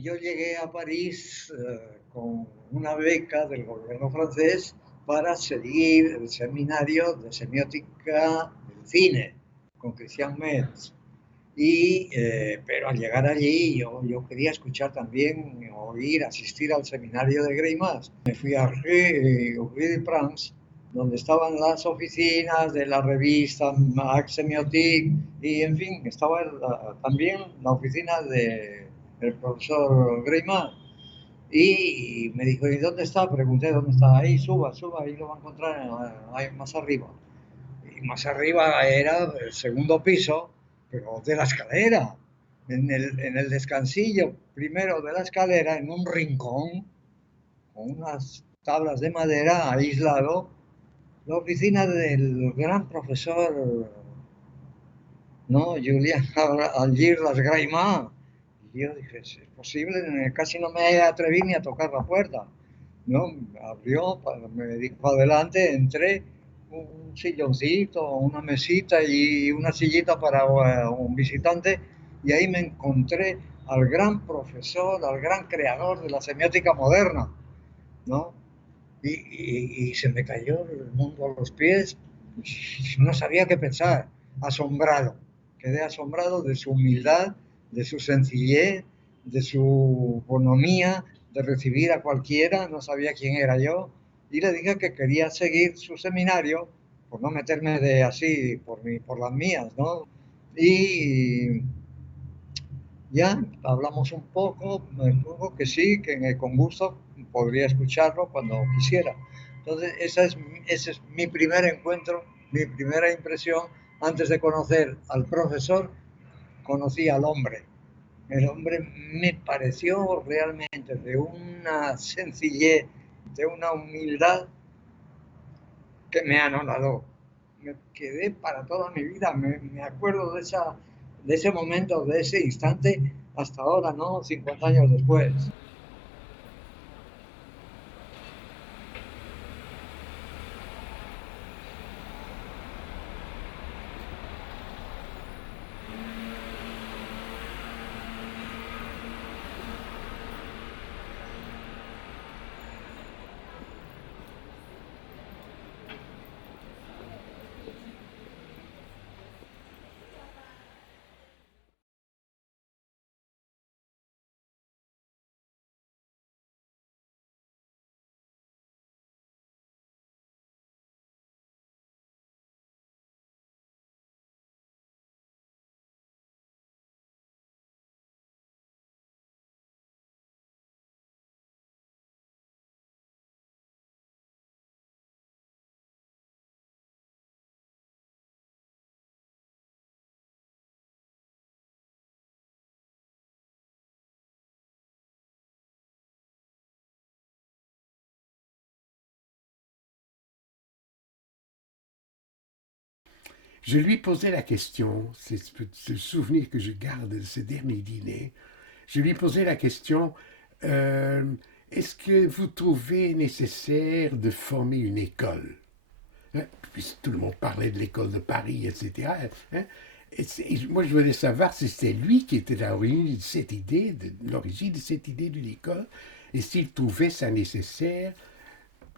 Yo llegué a París con una beca del gobierno francés para seguir el seminario de semiótica del cine con Christian Metz. Pero al llegar allí yo quería escuchar también, oír, asistir al seminario de Greimas. Me fui a Rue de France, donde estaban las oficinas de la revista Max Semiotic y, en fin, estaba también la oficina del profesor Greimas. Y me dijo, ¿y dónde está? Pregunté, ¿dónde está? Ahí, suba, suba, ahí lo va a encontrar, ahí más arriba. Y más arriba era el segundo piso, pero de la escalera. En el descansillo primero de la escalera, en un rincón, con unas tablas de madera aislado, la oficina del gran profesor, ¿no? Julián Algir Las Graimá. Y yo dije, ¿es posible? Casi no me atreví ni a tocar la puerta. ¿No? Abrió, me dijo adelante, entré, un silloncito, una mesita y una sillita para un visitante, y ahí me encontré al gran profesor, al gran creador de la semiótica moderna, ¿no? Y se me cayó el mundo a los pies, no sabía qué pensar, asombrado, quedé asombrado de su humildad, de su sencillez, de su bonomía, de recibir a cualquiera, no sabía quién era yo, y le dije que quería seguir su seminario, por no meterme de así por las mías, ¿no? Y ya hablamos un poco, me dijo que sí, que con gusto podría escucharlo cuando quisiera. Entonces, ese es mi primer encuentro, mi primera impresión. Antes de conocer al profesor, conocí al hombre. El hombre me pareció realmente de una sencillez, de una humildad que me anonadó. Me quedé para toda mi vida, me acuerdo de ese momento, de ese instante, hasta ahora, ¿no? 50 años después. Je lui posais la question, c'est ce souvenir que je garde de ce dernier dîner, je lui posais la question, euh, est-ce que vous trouvez nécessaire de former une école? Hein? Puis tout le monde parlait de l'école de Paris, etc. Hein? Et moi, je voulais savoir si c'était lui qui était à l'origine de cette idée, de l'origine de cette idée d'une école, et s'il trouvait ça nécessaire.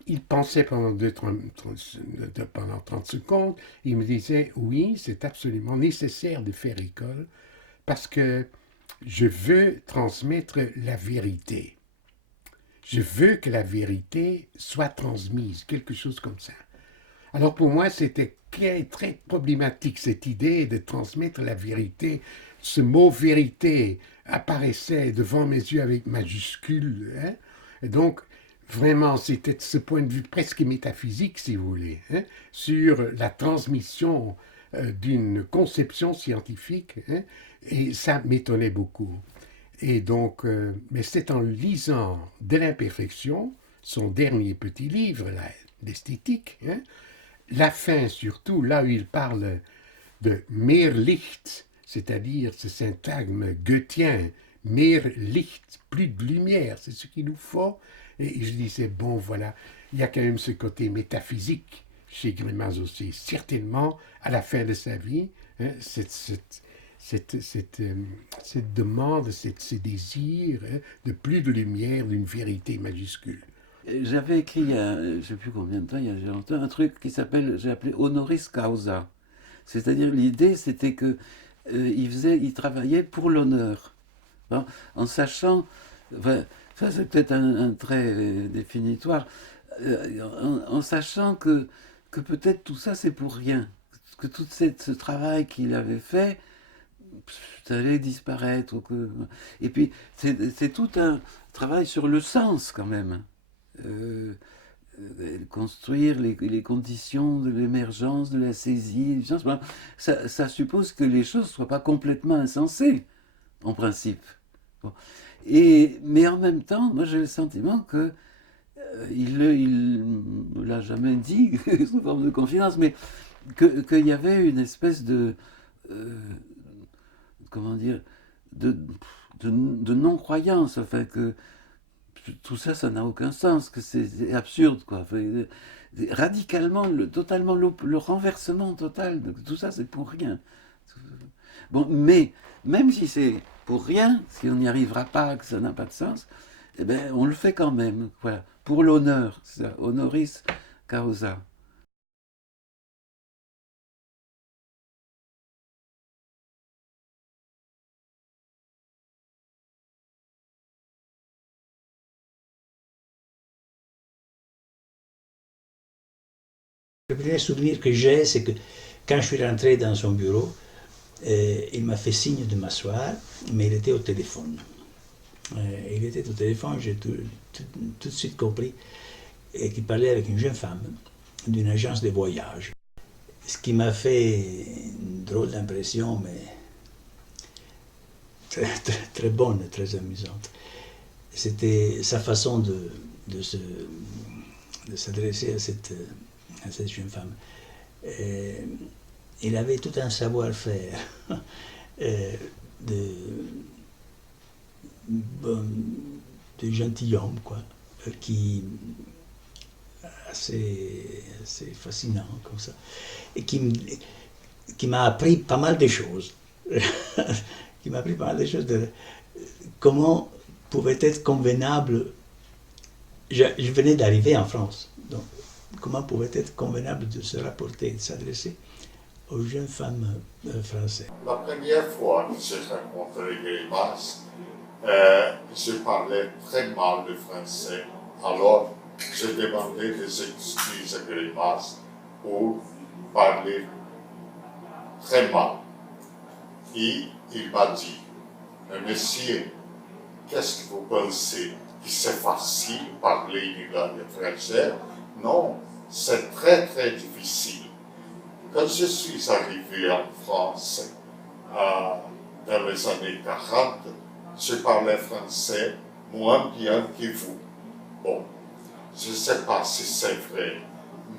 Il pensait pendant 30 secondes, il me disait oui, c'est absolument nécessaire de faire école parce que je veux transmettre la vérité. Je veux que la vérité soit transmise, quelque chose comme ça. Alors pour moi, c'était très problématique cette idée de transmettre la vérité. Ce mot vérité apparaissait devant mes yeux avec majuscule. Hein? Et donc, vraiment, c'était de ce point de vue presque métaphysique, si vous voulez, hein, sur la transmission d'une conception scientifique. Hein, et ça m'étonnait beaucoup. Et donc, mais c'est en lisant De l'imperfection, son dernier petit livre, là, d'esthétique, hein, la fin surtout, là où il parle de mehr Licht, c'est-à-dire ce syntagme goethien, mehr Licht, plus de lumière, c'est ce qu'il nous faut. Et je disais, bon voilà, il y a quand même ce côté métaphysique chez Grimaz aussi, certainement à la fin de sa vie, hein, cette demande, ces désirs de plus de lumière, d'une vérité majuscule. J'avais écrit, il y a, je ne sais plus combien de temps, il y a longtemps, un truc qui s'appelle, j'ai appelé Honoris Causa. C'est-à-dire, l'idée, c'était que il travaillait pour l'honneur, hein, en sachant, enfin, ça c'est peut-être un trait définitoire, en sachant que peut-être tout ça c'est pour rien, que tout ce travail qu'il avait fait, ça allait disparaître. Et puis, c'est tout un travail sur le sens quand même. Euh, Construire les conditions de l'émergence, de la saisie, ça suppose que les choses ne soient pas complètement insensées, en principe. Bon. Mais en même temps, moi j'ai le sentiment que il ne l'a jamais dit sous forme de confidence, mais qu'il y avait une espèce de euh, comment dire de non-croyance, enfin que tout ça, ça n'a aucun sens, que c'est absurde, quoi. Enfin, radicalement, totalement le renversement total de tout ça, c'est pour rien. Bon, mais même si c'est pour rien, si on n'y arrivera pas, que ça n'a pas de sens, eh ben, on le fait quand même, voilà, pour l'honneur, ça, honoris causa. Le premier souvenir que j'ai, c'est que quand je suis rentré dans son bureau, il m'a fait signe de m'asseoir, mais il était au téléphone. Il était au téléphone, j'ai tout de suite compris qu'il parlait avec une jeune femme d'une agence de voyage. Ce qui m'a fait une drôle d'impression, mais très bonne, très amusante. C'était sa façon de s'adresser à cette jeune femme. Il avait tout un savoir-faire de gentilhomme, quoi, qui assez fascinant comme ça, et qui m'a appris pas mal de choses. Qui m'a appris pas mal de choses de comment pouvait être convenable. Je venais d'arriver en France, donc comment pouvait être convenable de se rapporter, de s'adresser aux jeunes femmes françaises. La première fois que j'ai rencontré Greimas, je parlais très mal le français. Alors, j'ai demandé des excuses à Greimas pour parler très mal. Et il m'a dit, monsieur, qu'est-ce que vous pensez? Que c'est facile de parler une langue étrangère? Non, c'est très très difficile. Quand je suis arrivé en France dans les années 40, je parlais français moins bien que vous. Bon, je ne sais pas si c'est vrai,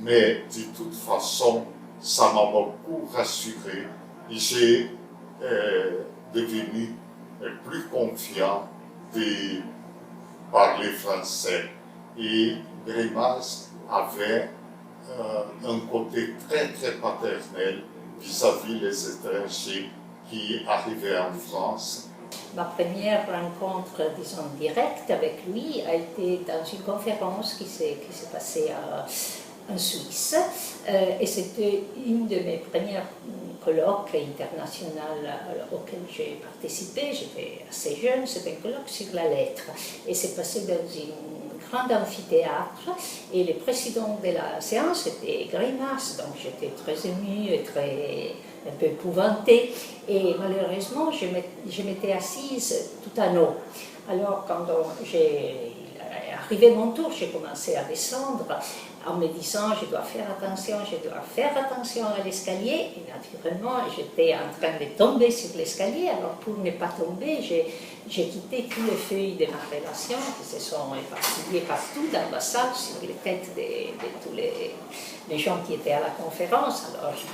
mais de toute façon, ça m'a beaucoup rassuré et j'ai devenu plus confiant de parler français. Et Greimas avait un côté très très paternel vis-à-vis les étrangers qui arrivaient en France. Ma première rencontre, disons, directe avec lui a été dans une conférence qui s'est passée en Suisse. Et c'était une de mes premières colloques internationales auxquels j'ai participé. J'étais assez jeune, c'était un colloque sur la lettre. Et c'est passé dans une grande amphithéâtre. Et le président de la séance était Greimas, donc j'étais très émue et un peu épouvantée. Et malheureusement, je m'étais assise tout en haut. Alors, quand j'ai arrivé mon tour, j'ai commencé à descendre en me disant je dois faire attention à l'escalier. Et naturellement, j'étais en train de tomber sur l'escalier. Alors, pour ne pas tomber, j'ai quitté toutes les feuilles de ma relation qui se sont éparpillées partout dans la salle sur les têtes de tous les gens qui étaient à la conférence. Alors, j'ai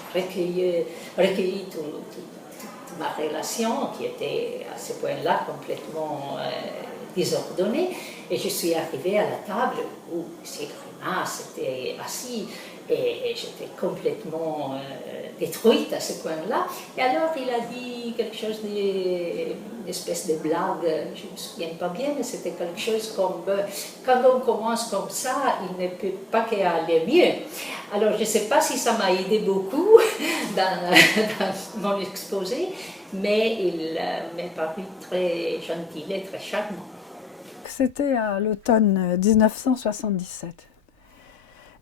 recueilli toute ma relation qui était à ce point-là complètement désordonnée. Et je suis arrivée à la table où M. Greimas était assis Et j'étais complètement détruite à ce point-là. Et alors il a dit quelque chose d'espèce de blague, je ne me souviens pas bien, mais c'était quelque chose comme quand on commence comme ça, il ne peut pas qu'aller mieux. Alors je ne sais pas si ça m'a aidé beaucoup dans mon exposé, mais il m'est paru très gentil et très charmant. C'était à l'automne 1977.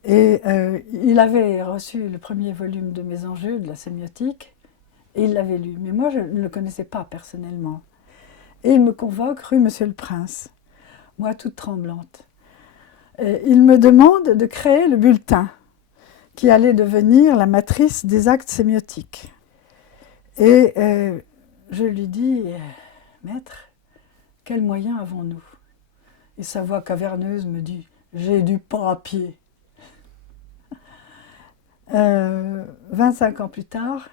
Et il avait reçu le premier volume de mes enjeux, de la sémiotique, et il l'avait lu. Mais moi, je ne le connaissais pas personnellement. Et il me convoque rue Monsieur le Prince, moi toute tremblante. Et il me demande de créer le bulletin qui allait devenir la matrice des actes sémiotiques. Et je lui dis, maître, quels moyens avons-nous? Et sa voix caverneuse me dit, j'ai du papier. 25 ans plus tard,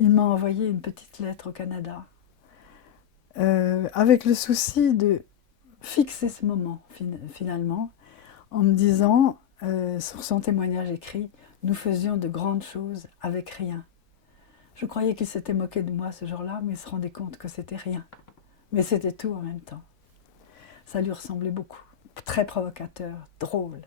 il m'a envoyé une petite lettre au Canada, avec le souci de fixer ce moment, finalement, en me disant, sur son témoignage écrit, « Nous faisions de grandes choses avec rien ». Je croyais qu'il s'était moqué de moi ce jour-là, mais il se rendait compte que c'était rien. Mais c'était tout en même temps. Ça lui ressemblait beaucoup. Très provocateur, drôle.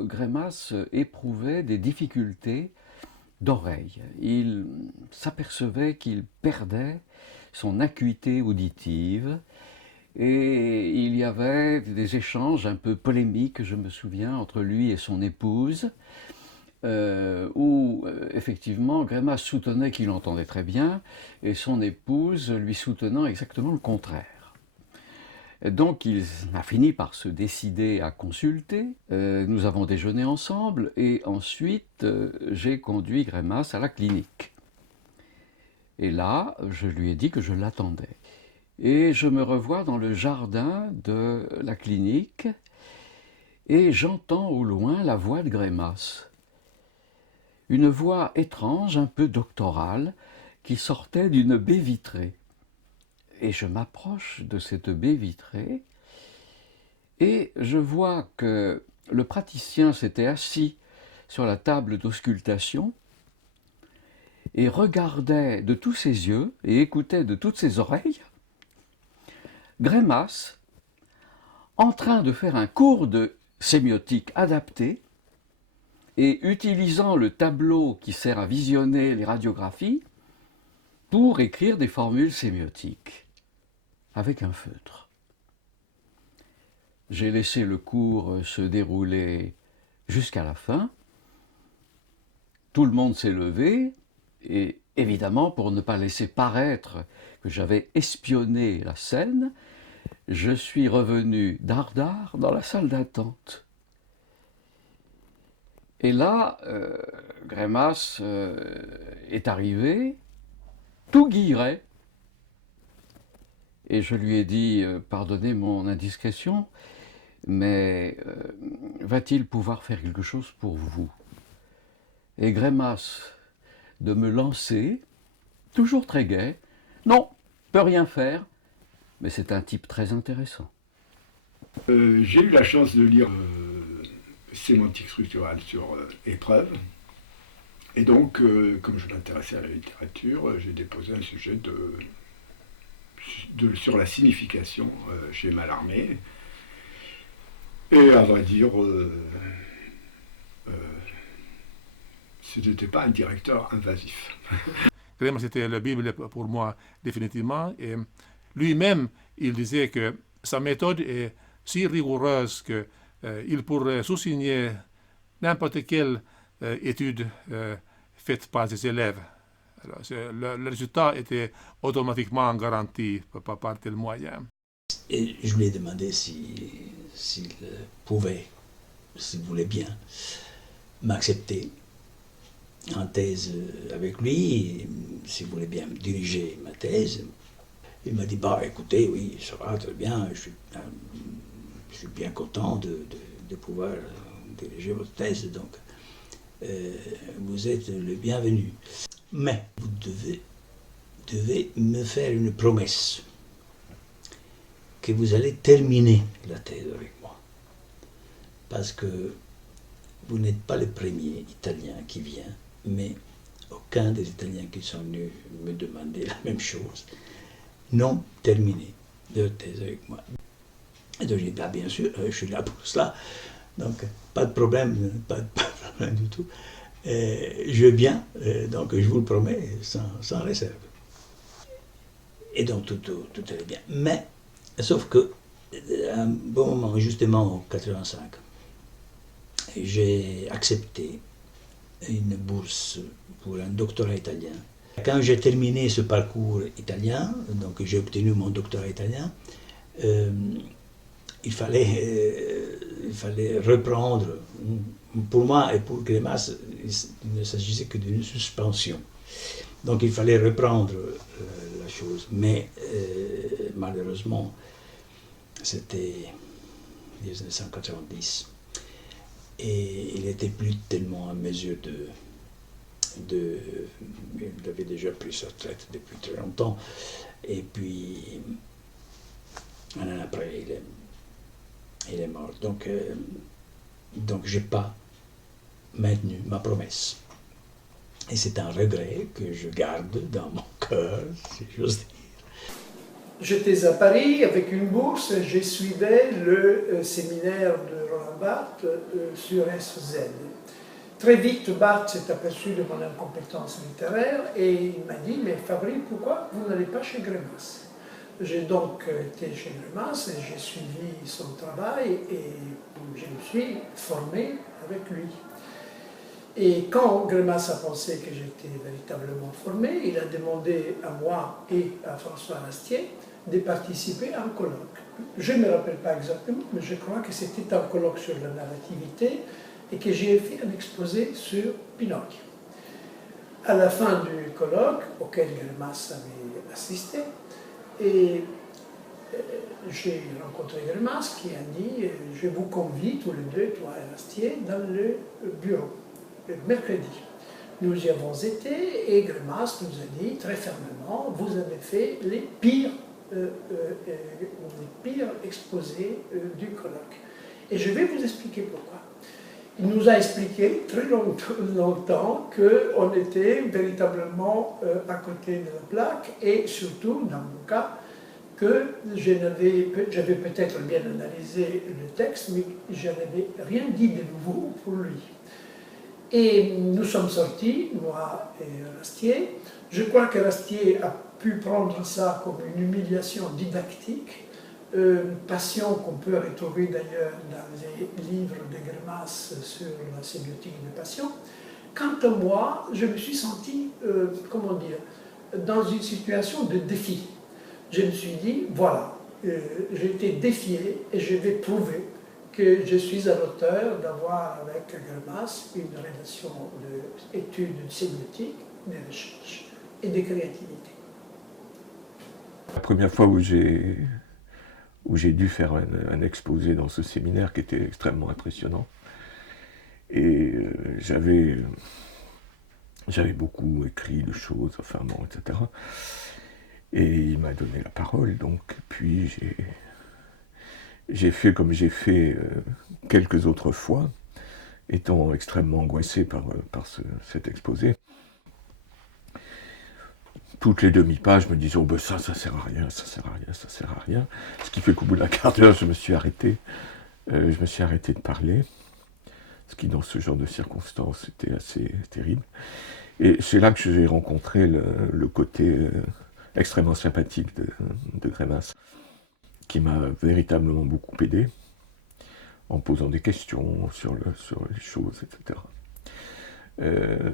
Greimas éprouvait des difficultés d'oreille. Il s'apercevait qu'il perdait son acuité auditive et il y avait des échanges un peu polémiques, je me souviens, entre lui et son épouse, où effectivement Greimas soutenait qu'il entendait très bien et son épouse lui soutenant exactement le contraire. Donc il a fini par se décider à consulter, nous avons déjeuné ensemble et ensuite j'ai conduit Greimas à la clinique. Et là, je lui ai dit que je l'attendais. Et je me revois dans le jardin de la clinique et j'entends au loin la voix de Greimas. Une voix étrange, un peu doctorale, qui sortait d'une baie vitrée. Et je m'approche de cette baie vitrée et je vois que le praticien s'était assis sur la table d'auscultation et regardait de tous ses yeux et écoutait de toutes ses oreilles Greimas en train de faire un cours de sémiotique adapté et utilisant le tableau qui sert à visionner les radiographies pour écrire des formules sémiotiques avec un feutre. J'ai laissé le cours se dérouler jusqu'à la fin. Tout le monde s'est levé et évidemment, pour ne pas laisser paraître que j'avais espionné la scène, je suis revenu dardard dans la salle d'attente. Et là, Greimas est arrivé, tout guilleret. Et je lui ai dit, pardonnez mon indiscrétion, mais va-t-il pouvoir faire quelque chose pour vous? Et Greimas de me lancer, toujours très gai, non, peut rien faire, mais c'est un type très intéressant. J'ai eu la chance de lire sémantique structurale sur épreuve. Et donc, comme je m'intéressais à la littérature, j'ai déposé un sujet sur la signification chez Mallarmé. Et à vrai dire, ce n'était pas un directeur invasif. Greimas c'était la Bible pour moi définitivement. Et lui-même, il disait que sa méthode est si rigoureuse qu'il pourrait sous-signer n'importe quelle étude faite par ses élèves. Alors, le résultat était automatiquement garanti par tel moyen. Et je lui ai demandé s'il pouvait, s'il voulait bien, m'accepter en thèse avec lui, s'il voulait bien diriger ma thèse. Il m'a dit, bah écoutez, oui, ça va très bien, je suis bien content de pouvoir diriger votre thèse. Donc, vous êtes le bienvenu. Mais vous devez me faire une promesse que vous allez terminer la thèse avec moi. Parce que vous n'êtes pas le premier Italien qui vient, mais aucun des Italiens qui sont venus me demander la même chose n'ont terminé leur thèse avec moi. Et donc j'ai dit, bah, bien sûr, je suis là pour cela, donc pas de problème du tout. Je veux bien, donc je vous le promets, sans réserve. Et donc tout allait bien. Mais, sauf que, à un bon moment, justement en 85, j'ai accepté une bourse pour un doctorat italien. Quand j'ai terminé ce parcours italien, donc j'ai obtenu mon doctorat italien, il fallait reprendre. Pour moi et pour Grémas, il ne s'agissait que d'une suspension. Donc il fallait reprendre la chose. Mais malheureusement, c'était 1990. Et il n'était plus tellement en mesure il avait déjà pris sa retraite depuis très longtemps. Et puis, un an après, il est mort. Donc je n'ai pas maintenu ma promesse. Et c'est un regret que je garde dans mon cœur, si j'ose dire. J'étais à Paris avec une bourse et je suivais le séminaire de Roland Barthes sur SZ. Très vite, Barthes s'est aperçu de mon incompétence littéraire et il m'a dit « Mais Fabry, pourquoi vous n'allez pas chez Grémas ?» J'ai donc été chez Grémas et j'ai suivi son travail et je me suis formé avec lui. Et quand Grémas a pensé que j'étais véritablement formé, il a demandé à moi et à François Rastier de participer à un colloque. Je ne me rappelle pas exactement, mais je crois que c'était un colloque sur la narrativité et que j'ai fait un exposé sur Pinocchio. À la fin du colloque, auquel Grémas avait assisté, et j'ai rencontré Grémas qui a dit « Je vous convie tous les deux, toi et Rastier, dans le bureau, le mercredi ». Nous y avons été et Grémas nous a dit très fermement « Vous avez fait les pires exposés du colloque ». Et je vais vous expliquer pourquoi. Il nous a expliqué très longtemps qu'on était véritablement à côté de la plaque et surtout, dans mon cas, que j'avais peut-être bien analysé le texte, mais je n'avais rien dit de nouveau pour lui. Et nous sommes sortis, moi et Rastier. Je crois que Rastier a pu prendre ça comme une humiliation didactique, passion qu'on peut retrouver d'ailleurs dans les livres de Grémas sur la sémiotique de passion. Quant à moi, je me suis senti, dans une situation de défi. Je me suis dit, voilà, j'ai été défié et je vais prouver que je suis à l'auteur d'avoir avec Grémas une relation d'études de sémiotique, de recherche et de créativité. La première fois où j'ai dû faire un exposé dans ce séminaire qui était extrêmement impressionnant. Et j'avais beaucoup écrit de choses, enfin bon, etc. Et il m'a donné la parole, donc, puis j'ai fait comme j'ai fait quelques autres fois, étant extrêmement angoissé par cet exposé. Toutes les demi-pages, je me disais, oh ben ça sert à rien, ça sert à rien, ça sert à rien. Ce qui fait qu'au bout d'un quart d'heure, je me suis arrêté de parler, ce qui dans ce genre de circonstances était assez terrible. Et c'est là que j'ai rencontré le côté extrêmement sympathique de Grémas, qui m'a véritablement beaucoup aidé, en posant des questions sur les choses, etc.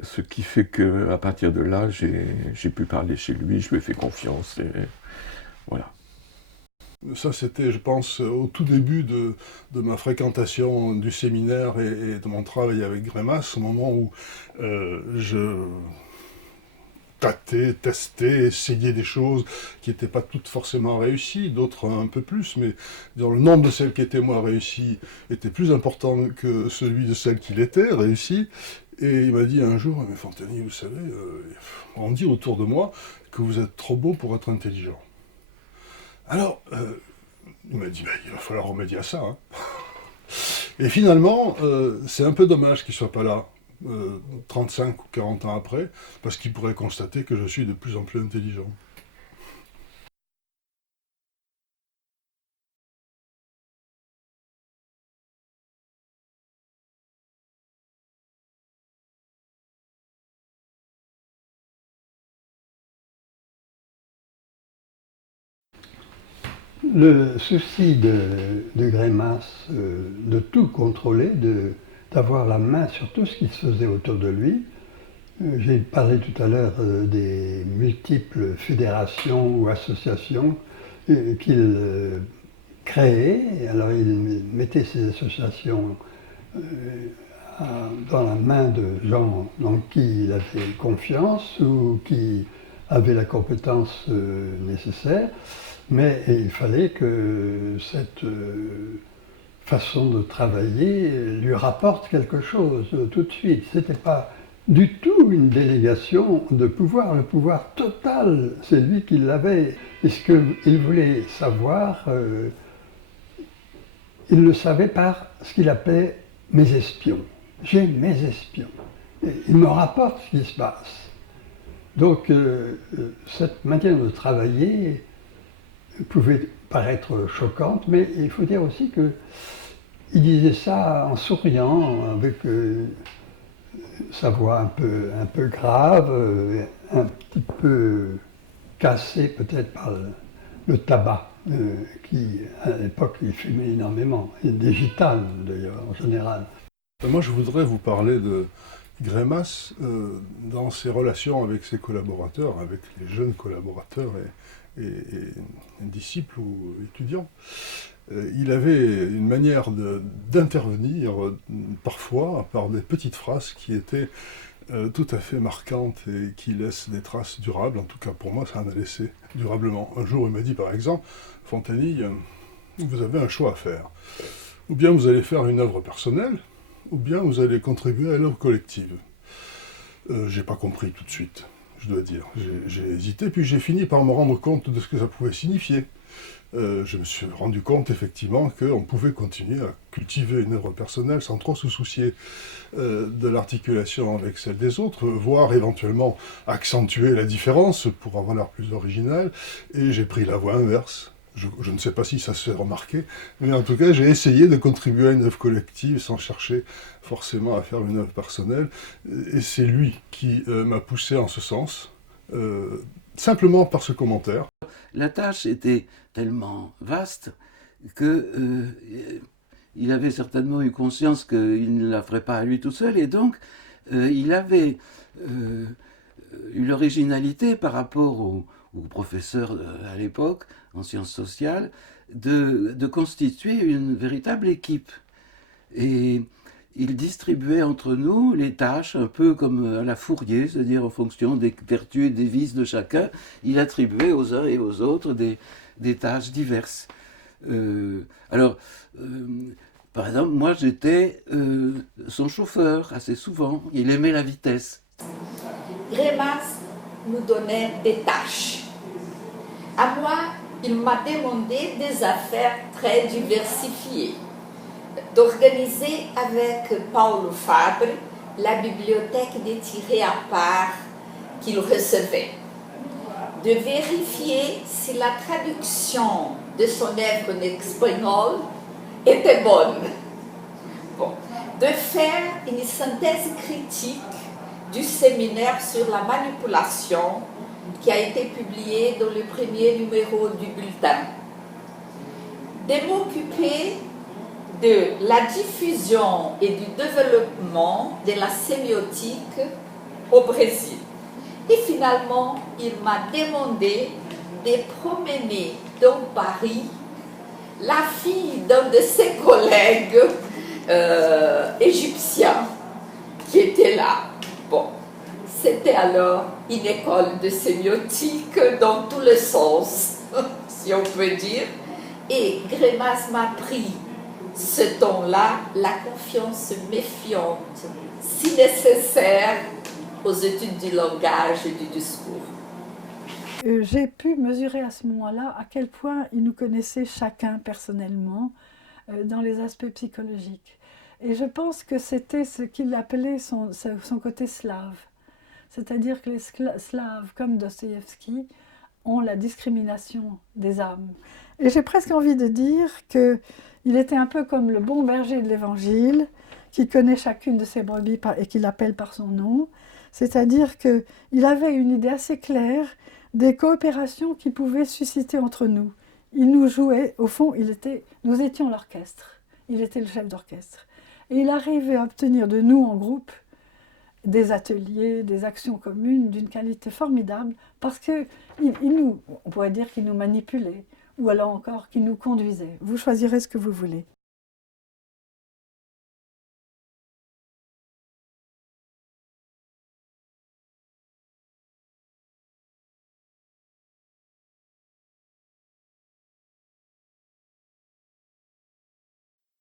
Ce qui fait qu'à partir de là, j'ai pu parler chez lui, je lui ai fait confiance, et voilà. Ça, c'était, je pense, au tout début de ma fréquentation du séminaire et de mon travail avec Grémas, au moment où je tâtais, testais, essayais des choses qui n'étaient pas toutes forcément réussies, d'autres un peu plus, mais disons, le nombre de celles qui étaient moi réussies était plus important que celui de celles qui l'étaient réussies, Et il m'a dit un jour, mais Fontani, vous savez, on dit autour de moi que vous êtes trop beau pour être intelligent. Alors, il m'a dit, ben, il va falloir remédier à ça. Hein. Et finalement, c'est un peu dommage qu'il ne soit pas là 35 ou 40 ans après, parce qu'il pourrait constater que je suis de plus en plus intelligent. Le souci de Grémas, de tout contrôler, d'avoir la main sur tout ce qui se faisait autour de lui. J'ai parlé tout à l'heure des multiples fédérations ou associations qu'il créait. Alors il mettait ces associations dans la main de gens en qui il avait confiance ou qui avaient la compétence nécessaire. Mais il fallait que cette façon de travailler lui rapporte quelque chose tout de suite. Ce n'était pas du tout une délégation de pouvoir. Le pouvoir total, c'est lui qui l'avait. Et ce qu'il voulait savoir, il le savait par ce qu'il appelait mes espions. J'ai mes espions. Et il me rapporte ce qui se passe. Donc cette manière de travailler pouvait paraître choquante, mais il faut dire aussi qu'il disait ça en souriant, avec sa voix un peu grave, un petit peu cassée peut-être par le tabac, qui à l'époque il fumait énormément, et des gitanes d'ailleurs en général. Moi je voudrais vous parler de Grémas dans ses relations avec ses collaborateurs, avec les jeunes collaborateurs et disciples ou étudiants. Il avait une manière d'intervenir parfois par des petites phrases qui étaient tout à fait marquantes et qui laissent des traces durables. En tout cas pour moi ça en a laissé durablement. Un jour il m'a dit par exemple, Fontani, vous avez un choix à faire. Ou bien vous allez faire une œuvre personnelle, ou bien vous allez contribuer à l'œuvre collective. J'ai pas compris tout de suite. Je dois dire. J'ai hésité, puis j'ai fini par me rendre compte de ce que ça pouvait signifier. Je me suis rendu compte effectivement qu'on pouvait continuer à cultiver une œuvre personnelle sans trop se soucier de l'articulation avec celle des autres, voire éventuellement accentuer la différence pour avoir l'air plus original, et j'ai pris la voie inverse. Je ne sais pas si ça se fait remarquer, mais en tout cas j'ai essayé de contribuer à une œuvre collective sans chercher forcément à faire une œuvre personnelle, et c'est lui qui m'a poussé en ce sens, simplement par ce commentaire. La tâche était tellement vaste que il avait certainement eu conscience qu'il ne la ferait pas à lui tout seul, et donc il avait eu l'originalité par rapport aux professeurs à l'époque, en sciences sociales, de constituer une véritable équipe. Et il distribuait entre nous les tâches, un peu comme à la Fourier, c'est-à-dire en fonction des vertus et des vices de chacun, il attribuait aux uns et aux autres des tâches diverses. Par exemple, moi j'étais son chauffeur assez souvent, il aimait la vitesse. Grémas nous donnait des tâches. À moi, il m'a demandé des affaires très diversifiées. D'organiser avec Paulo Fabre la bibliothèque des tirés à part qu'il recevait. De vérifier si la traduction de son œuvre en espagnol était bonne. De faire une synthèse critique du séminaire sur la manipulation qui a été publié dans le premier numéro du bulletin. De m'occuper de la diffusion et du développement de la sémiotique au Brésil. Et finalement, il m'a demandé de promener dans Paris la fille d'un de ses collègues égyptiens qui était là. Bon, c'était alors une école de sémiotique dans tous les sens, si on peut dire. Et Grémas m'a pris ce temps-là la confiance méfiante, si nécessaire aux études du langage et du discours. J'ai pu mesurer à ce moment-là à quel point il nous connaissait chacun personnellement dans les aspects psychologiques. Et je pense que c'était ce qu'il appelait son côté slave. C'est-à-dire que les Slaves, comme Dostoïevski, ont la discrimination des âmes. Et j'ai presque envie de dire qu'il était un peu comme le bon berger de l'Évangile, qui connaît chacune de ses brebis et qui l'appelle par son nom. C'est-à-dire qu'il avait une idée assez claire des coopérations qu'il pouvait susciter entre nous. Il nous jouait, au fond, nous étions l'orchestre. Il était le chef d'orchestre. Et il arrivait à obtenir de nous, en groupe, des ateliers, des actions communes d'une qualité formidable, parce on pourrait dire qu'il nous manipulait, ou alors encore qu'il nous conduisait. Vous choisirez ce que vous voulez.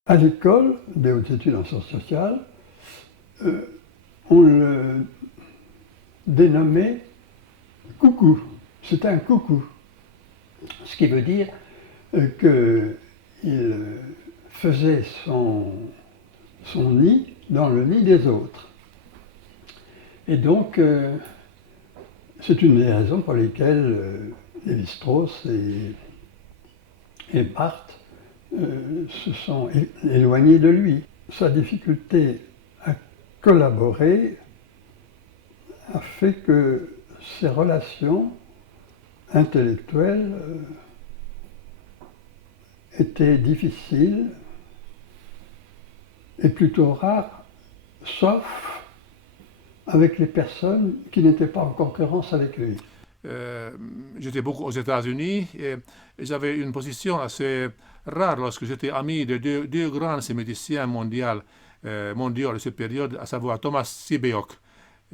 À l'école des hautes études en sciences sociales, on le dénommait coucou. C'était un coucou. Ce qui veut dire qu'il faisait son nid dans le nid des autres. Et donc, c'est une des raisons pour lesquelles Lévi-Strauss et Barthes se sont éloignés de lui. Sa difficulté à collaborer a fait que ses relations intellectuelles étaient difficiles et plutôt rares, sauf avec les personnes qui n'étaient pas en concurrence avec lui. J'étais beaucoup aux États-Unis et j'avais une position assez rare lorsque j'étais ami de deux grands séméticiens mondiaux de cette période, à savoir Thomas Sibeok,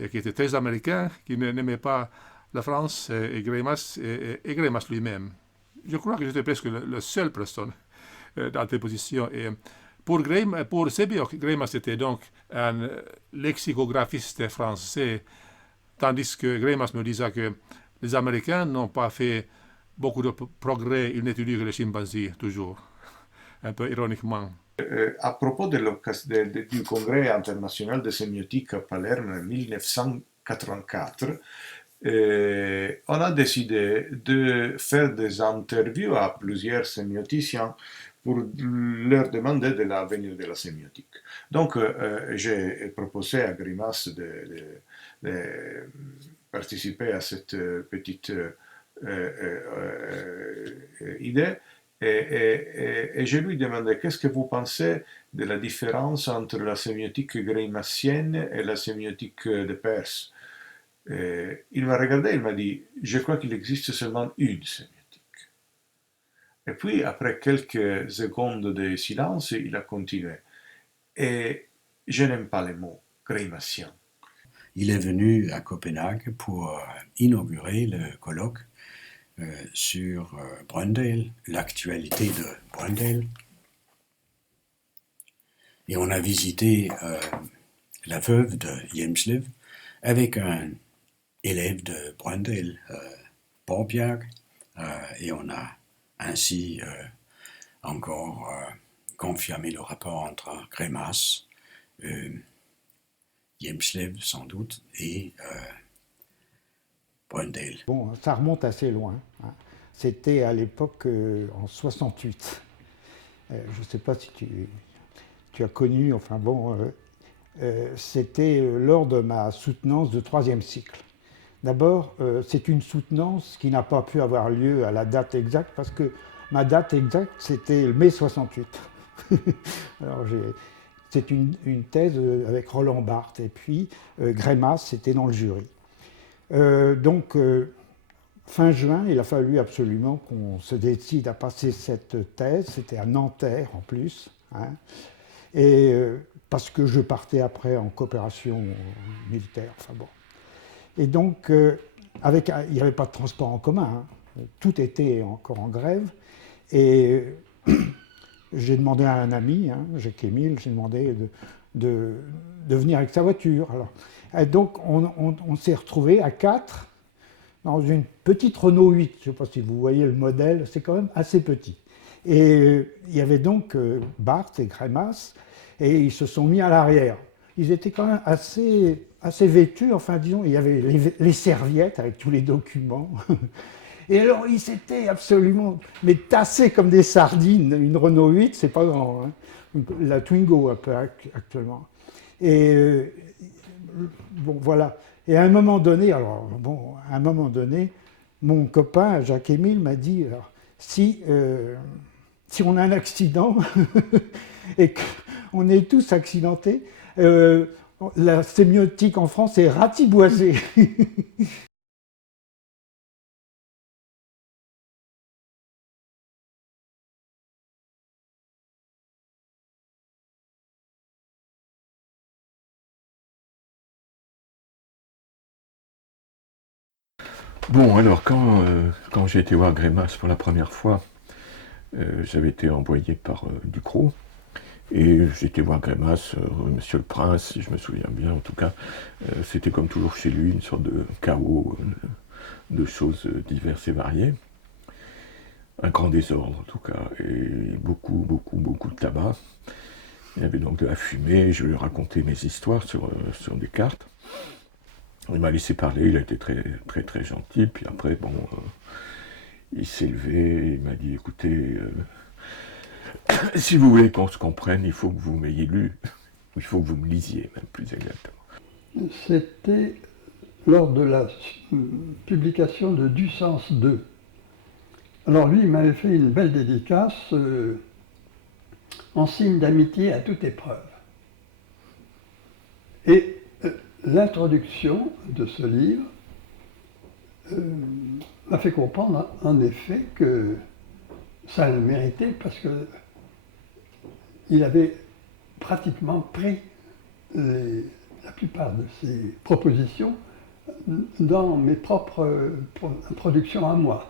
qui était très américain, qui n'aimait pas la France, et Greimas, et Greimas lui-même. Je crois que j'étais presque la seule personne dans cette position. Et pour Sibeok, Greimas était donc un lexicographiste français, tandis que Greimas me disait que les Américains n'ont pas fait beaucoup de progrès, ils n'étudient que les chimpanzés, toujours, un peu ironiquement. À propos du Congrès international de sémiotique à Palerme en 1984, on a décidé de faire des interviews à plusieurs sémioticiens pour leur demander de l'avenir de la sémiotique. Donc, j'ai proposé à Greimas de participer à cette petite idée et je lui demandais qu'est-ce que vous pensez de la différence entre la sémiotique greimassienne et la sémiotique de Peirce. Il m'a regardé, il m'a dit je crois qu'il existe seulement une sémiotique. Et puis après quelques secondes de silence il a continué et je n'aime pas les mots greimassien. Il est venu à Copenhague pour inaugurer le colloque sur Brundtland, l'actualité de Brundtland. Et on a visité la veuve de Hjemslev avec un élève de Brundtland, Borbjerg, et on a ainsi encore confirmé le rapport entre Greimas, Hjemslev sans doute, et Brundtland. Bon, ça remonte assez loin. Hein. C'était à l'époque en 68. Je ne sais pas si tu as connu, enfin bon, c'était lors de ma soutenance de 3e cycle. D'abord, c'est une soutenance qui n'a pas pu avoir lieu à la date exacte parce que ma date exacte, c'était mai 68. Alors, c'est une thèse avec Roland Barthes et puis Greimas, c'était dans le jury. Donc, fin juin, il a fallu absolument qu'on se décide à passer cette thèse. C'était à Nanterre en plus. Hein, et parce que je partais après en coopération militaire. Enfin bon. Et donc, il n'y avait pas de transport en commun. Hein, tout était encore en grève. Et j'ai demandé à un ami, hein, Jacques Émile, j'ai demandé venir avec sa voiture. Alors, et donc on s'est retrouvés à 4 dans une petite Renault 8. Je ne sais pas si vous voyez le modèle, c'est quand même assez petit. Et il y avait donc Barthes et Grémas, et ils se sont mis à l'arrière. Ils étaient quand même assez vêtus, enfin disons, il y avait les serviettes avec tous les documents. Et alors ils s'étaient absolument tassés comme des sardines. Une Renault 8, c'est pas grand, hein. La Twingo un peu actuellement. Et bon voilà. Et à un moment donné, mon copain Jacques-Émile m'a dit, alors, si on a un accident et qu'on est tous accidentés, la sémiotique en France est ratiboisée. Bon, alors quand j'ai été voir Grémas pour la première fois, j'avais été envoyé par Ducrot, et j'étais voir Grémas, Monsieur le Prince, si je me souviens bien, en tout cas, c'était comme toujours chez lui, une sorte de chaos de choses diverses et variées. Un grand désordre, en tout cas, et beaucoup de tabac. Il y avait donc de la fumée, je lui ai raconté mes histoires sur des cartes. Il m'a laissé parler, il a été très gentil, puis après, bon, il s'est levé, il m'a dit, écoutez, si vous voulez qu'on se comprenne, il faut que vous m'ayez lu, il faut que vous me lisiez, même plus exactement. C'était lors de la publication de Du Sens 2. Alors lui, il m'avait fait une belle dédicace en signe d'amitié à toute épreuve. Et l'introduction de ce livre m'a fait comprendre en effet que ça le méritait parce qu'il avait pratiquement pris la plupart de ses propositions dans mes propres productions à moi.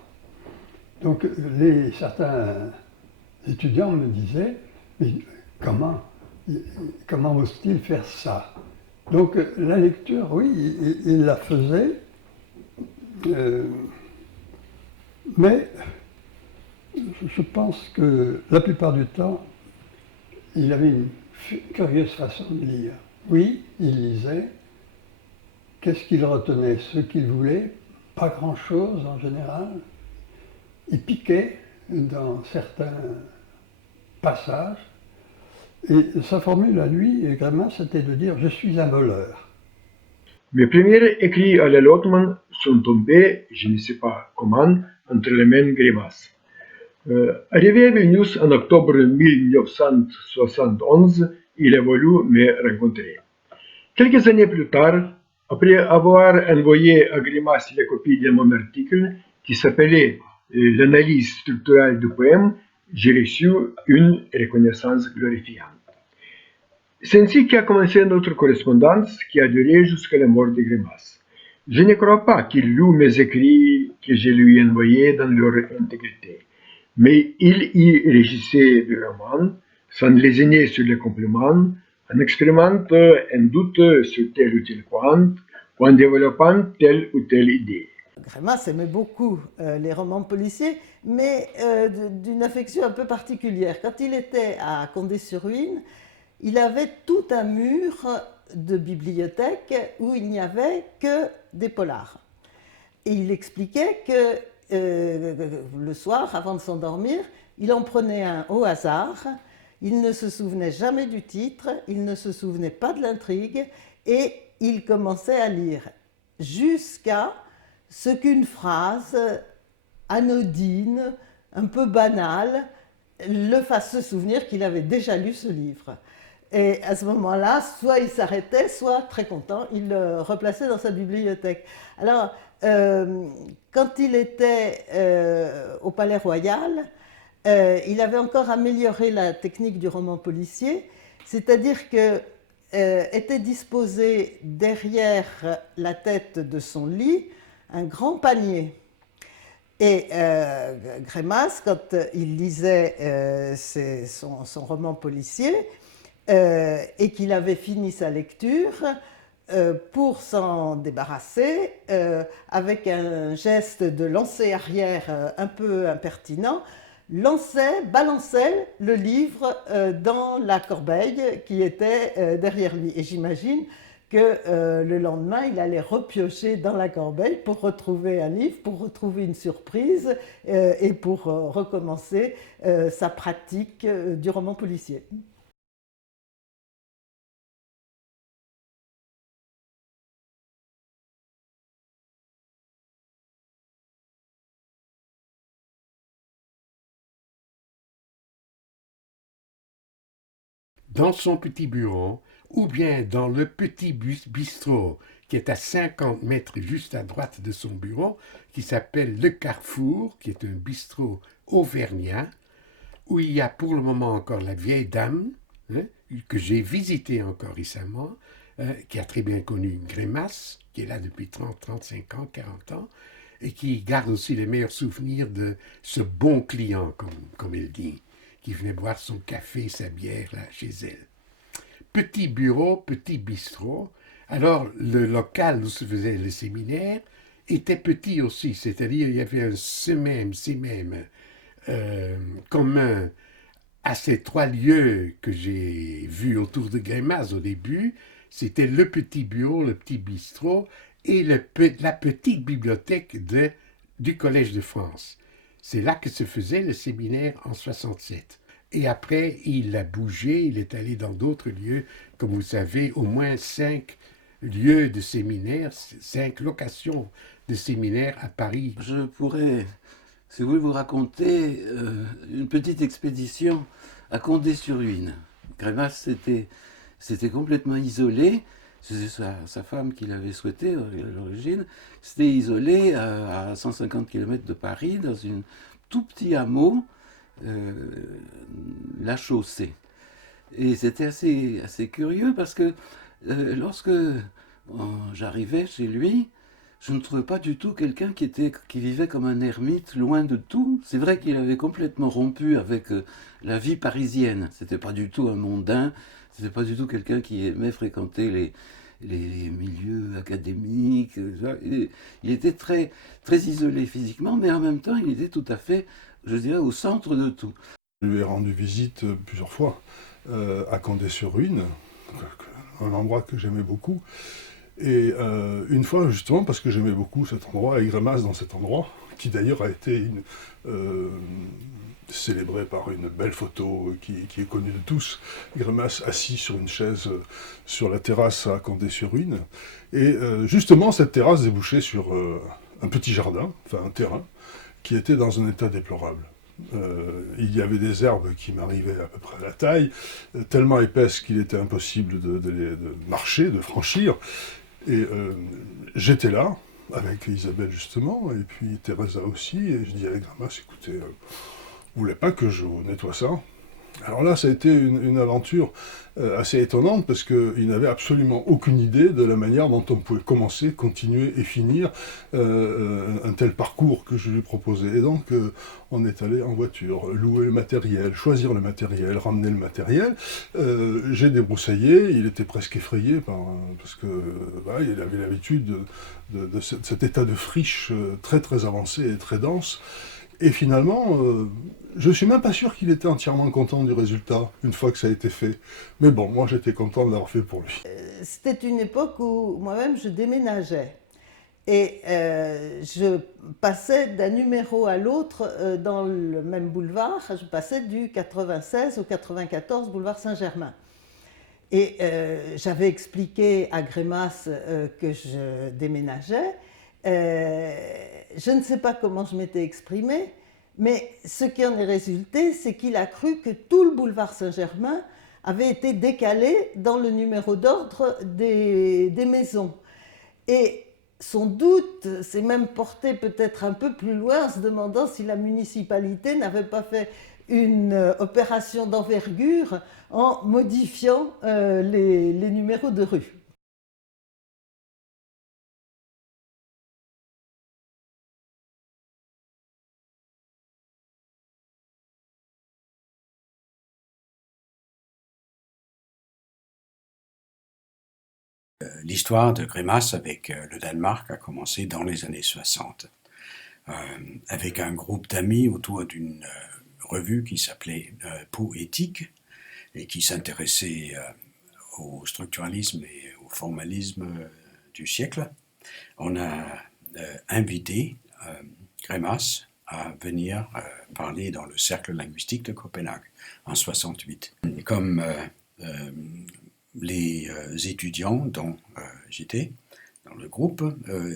Donc certains étudiants me disaient « mais comment ose-t-il faire ça ?» Donc la lecture, oui, il la faisait, mais je pense que la plupart du temps, il avait une curieuse façon de lire. Oui, il lisait. Qu'est-ce qu'il retenait? Ce qu'il voulait, pas grand-chose en général. Il piquait dans certains passages. Et sa formule à lui, Grémas, c'était de dire « je suis un voleur ». Mes premiers écrits à la Lotman sont tombés, je ne sais pas comment, entre les mains Grémas. Arrivé à Vilnius en octobre 1971, il a voulu me rencontrer. Quelques années plus tard, après avoir envoyé à Grémas la copie de mon article qui s'appelait « L'analyse structurelle du poème », j'ai reçu une reconnaissance glorifiante. C'est ainsi qu'a commencé notre correspondance qui a duré jusqu'à la mort de Grémas. Je ne crois pas qu'il lut mes écrits que je lui ai envoyés dans leur intégrité, mais il y régissait du roman, sans lésiner sur les compliments, en expérimentant un doute sur tel ou tel point, ou en développant telle ou telle idée. Grémas aimait beaucoup les romans policiers, mais d'une affection un peu particulière. Quand il était à Condé-sur-Huisne, il avait tout un mur de bibliothèque où il n'y avait que des polars. Et il expliquait que le soir, avant de s'endormir, il en prenait un au hasard, il ne se souvenait jamais du titre, il ne se souvenait pas de l'intrigue, et il commençait à lire jusqu'à ce qu'une phrase anodine, un peu banale, le fasse se souvenir qu'il avait déjà lu ce livre. Et à ce moment-là, soit il s'arrêtait, soit très content, il le replaçait dans sa bibliothèque. Alors, quand il était au Palais Royal, il avait encore amélioré la technique du roman policier, c'est-à-dire que était disposé derrière la tête de son lit un grand panier. Et Grémas, quand il lisait son roman policier, et qu'il avait fini sa lecture, pour s'en débarrasser, avec un geste de lancer arrière un peu impertinent, balançait le livre dans la corbeille qui était derrière lui. Et j'imagine que le lendemain, il allait repiocher dans la corbeille pour retrouver un livre, pour retrouver une surprise et pour recommencer sa pratique du roman policier. Dans son petit bureau, ou bien dans le petit bistrot qui est à 50 mètres juste à droite de son bureau, qui s'appelle Le Carrefour, qui est un bistrot auvergnat, où il y a pour le moment encore la vieille dame, hein, que j'ai visitée encore récemment, qui a très bien connu Grémas, qui est là depuis 30, 35 ans, 40 ans, et qui garde aussi les meilleurs souvenirs de ce bon client, comme elle dit, qui venait boire son café, sa bière là, chez elle. Petit bureau, petit bistrot. Alors, le local où se faisait le séminaire était petit aussi, c'est-à-dire il y avait un CMM commun à ces trois lieux que j'ai vus autour de Grémas au début. C'était le petit bureau, le petit bistrot et la petite bibliothèque du Collège de France. C'est là que se faisait le séminaire en 67. Et après, il a bougé, il est allé dans d'autres lieux. Comme vous savez, au moins 5 lieux de séminaire, 5 locations de séminaire à Paris. Je pourrais, si vous voulez, vous raconter une petite expédition à Condé-sur-Huine. Grémas c'était complètement isolé. C'est sa femme qui l'avait souhaité à l'origine. C'était isolé à 150 km de Paris, dans un tout petit hameau, La Chaussée. Et c'était assez curieux parce que lorsque j'arrivais chez lui, je ne trouvais pas du tout quelqu'un qui vivait comme un ermite, loin de tout. C'est vrai qu'il avait complètement rompu avec la vie parisienne. C'était pas du tout un mondain, c'était pas du tout quelqu'un qui aimait fréquenter les milieux académiques. Il était très, très isolé physiquement, mais en même temps, il était tout à fait, je dirais, au centre de tout. Je lui ai rendu visite plusieurs fois à Condé-sur-Huine, un endroit que j'aimais beaucoup. Et une fois, justement, parce que j'aimais beaucoup cet endroit, et Grémas dans cet endroit, qui d'ailleurs a été célébré par une belle photo qui est connue de tous, Grémas assis sur une chaise sur la terrasse à Condé-sur-Huine. Et justement, cette terrasse débouchait sur un petit jardin, enfin un terrain, qui était dans un état déplorable. Il y avait des herbes qui m'arrivaient à peu près à la taille, tellement épaisses qu'il était impossible de marcher, de franchir. Et j'étais là, avec Isabelle justement, et puis Teresa aussi, et je dis à Grémas, écoutez, vous voulez pas que je nettoie ça? Alors là, ça a été une aventure assez étonnante, parce qu'il n'avait absolument aucune idée de la manière dont on pouvait commencer, continuer et finir un tel parcours que je lui proposais. Et donc, on est allé en voiture, louer le matériel, choisir le matériel, ramener le matériel. J'ai débroussaillé, il était presque effrayé, parce que voilà, il avait l'habitude de cet état de friche très très avancé et très dense. Et finalement, je ne suis même pas sûr qu'il était entièrement content du résultat, une fois que ça a été fait. Mais bon, moi j'étais content de l'avoir fait pour lui. C'était une époque où moi-même je déménageais. Et je passais d'un numéro à l'autre dans le même boulevard. Je passais du 96 au 94 boulevard Saint-Germain. Et j'avais expliqué à Grémas que je déménageais. Je ne sais pas comment je m'étais exprimée, mais ce qui en est résulté, c'est qu'il a cru que tout le boulevard Saint-Germain avait été décalé dans le numéro d'ordre des maisons. Et son doute s'est même porté peut-être un peu plus loin, en se demandant si la municipalité n'avait pas fait une opération d'envergure en modifiant les numéros de rue. l'histoire de Grémas avec le Danemark a commencé dans les années 60, avec un groupe d'amis autour d'une revue qui s'appelait Poétique et qui s'intéressait au structuralisme et au formalisme du siècle. On a invité Grémas à venir parler dans le cercle linguistique de Copenhague en 68. Et comme les étudiants dont j'étais dans le groupe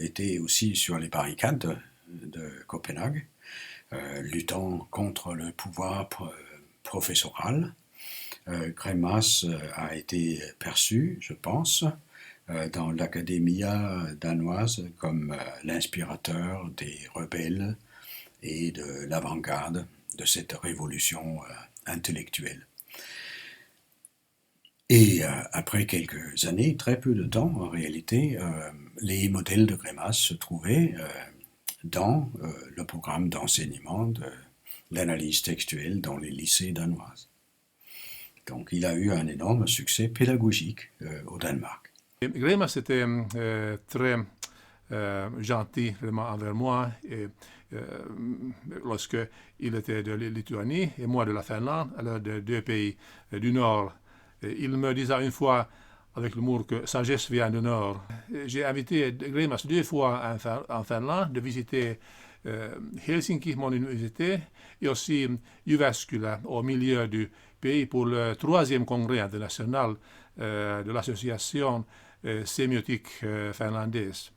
étaient aussi sur les barricades de Copenhague, luttant contre le pouvoir professoral, Grémas a été perçu, je pense, dans l'académia danoise comme l'inspirateur des rebelles et de l'avant-garde de cette révolution intellectuelle. Et après quelques années, très peu de temps en réalité, les modèles de Grémas se trouvaient dans le programme d'enseignement de l'analyse textuelle dans les lycées danoises. Donc il a eu un énorme succès pédagogique au Danemark. Grémas était très gentil vraiment envers moi. Et, lorsque il était de la Lituanie et moi de la Finlande, alors de deux pays du Nord, il me disait une fois avec l'humour que sagesse vient du Nord. J'ai invité Grémas 2 fois en Finlande de visiter Helsinki, mon université, et aussi Jyväskylä au milieu du pays pour le 3e congrès international de l'association sémiotique finlandaise.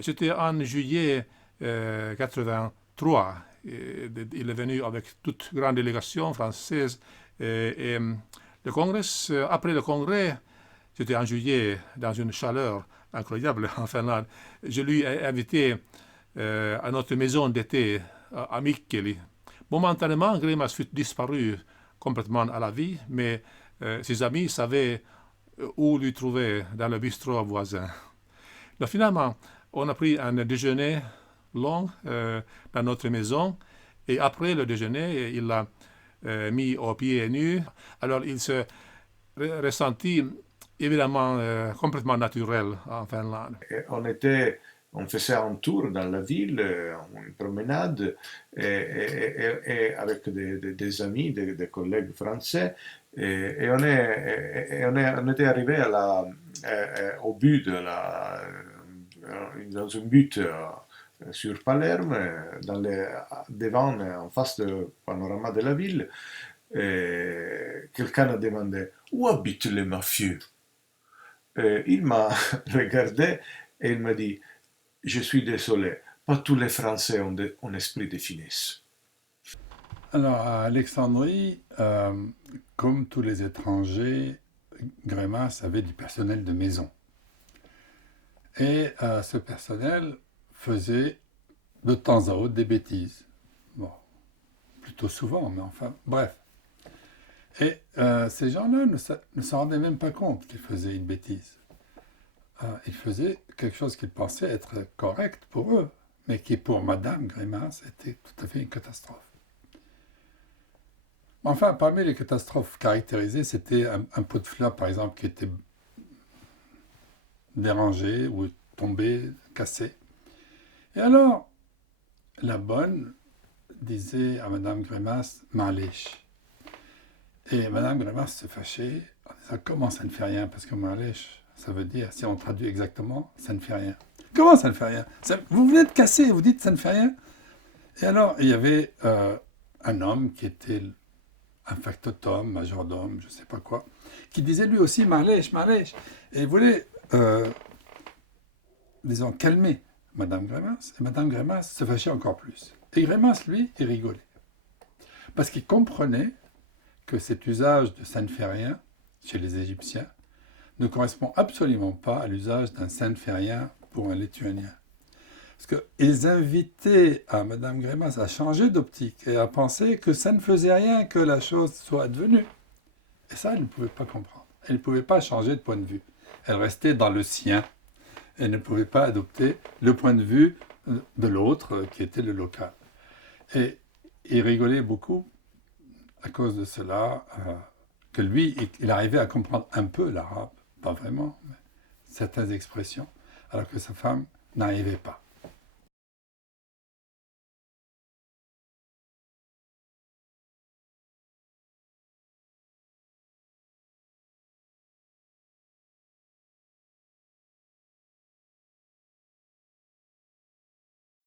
C'était en juillet 83. Il est venu avec toute grande délégation française. Et le congrès, après le congrès, c'était en juillet, dans une chaleur incroyable en Finlande, je lui ai invité à notre maison d'été à Mikkeli. Momentanément, Grémas fut disparu complètement à la vie, mais ses amis savaient où lui trouver dans le bistrot voisin. Donc, finalement, on a pris un déjeuner long dans notre maison, et après le déjeuner, il l'a mis aux pieds nus. Alors il se ressentit évidemment complètement naturel en Finlande. On faisait un tour dans la ville, une promenade, et avec des amis, des collègues français, et on était arrivé au but dans une butte sur Palerme, devant, en face du panorama de la ville. Quelqu'un a demandé « Où habitent les mafieux ?» Il m'a regardé et il m'a dit « Je suis désolé, pas tous les Français ont un esprit de finesse. » Alors, à Alexandrie, comme tous les étrangers, Grémas avait du personnel de maison. Et ce personnel faisait de temps à autre des bêtises. Bon, plutôt souvent, mais enfin, bref. Et ces gens-là ne s'en rendaient même pas compte qu'ils faisaient une bêtise. Ils faisaient quelque chose qu'ils pensaient être correct pour eux, mais qui pour Madame Grémas était tout à fait une catastrophe. Enfin, parmi les catastrophes caractérisées, c'était un pot de fleurs, par exemple, qui était dérangé ou tombé, cassé. Et alors, la bonne disait à Madame Grémas « Malèche ». Et Madame Grémas se fâchait en disant « Comment ça ne fait rien ?» Parce que Malèche, ça veut dire, si on traduit exactement, ça ne fait rien. Comment ça ne fait rien? Vous venez de casser, vous dites ça ne fait rien? Et alors, il y avait un homme qui était un factotum, majordome, je ne sais pas quoi, qui disait lui aussi Malèche, Malèche. Et il voulait, disons, calmer Madame Grémas. Et Madame Grémas se fâchait encore plus. Et Grémas, lui, il rigolait. Parce qu'il comprenait que cet usage de ça ne fait rien chez les Égyptiens ne correspond absolument pas à l'usage d'un ça ne fait rien pour un Lituanien. Parce qu'ils invitaient à Madame Grémas à changer d'optique et à penser que ça ne faisait rien que la chose soit advenue. Et ça, elle ne pouvait pas comprendre. Elle ne pouvait pas changer de point de vue. Elle restait dans le sien. Elle ne pouvait pas adopter le point de vue de l'autre, qui était le local. Et il rigolait beaucoup à cause de cela, que lui, il arrivait à comprendre un peu l'arabe, pas vraiment, mais certaines expressions, alors que sa femme n'arrivait pas.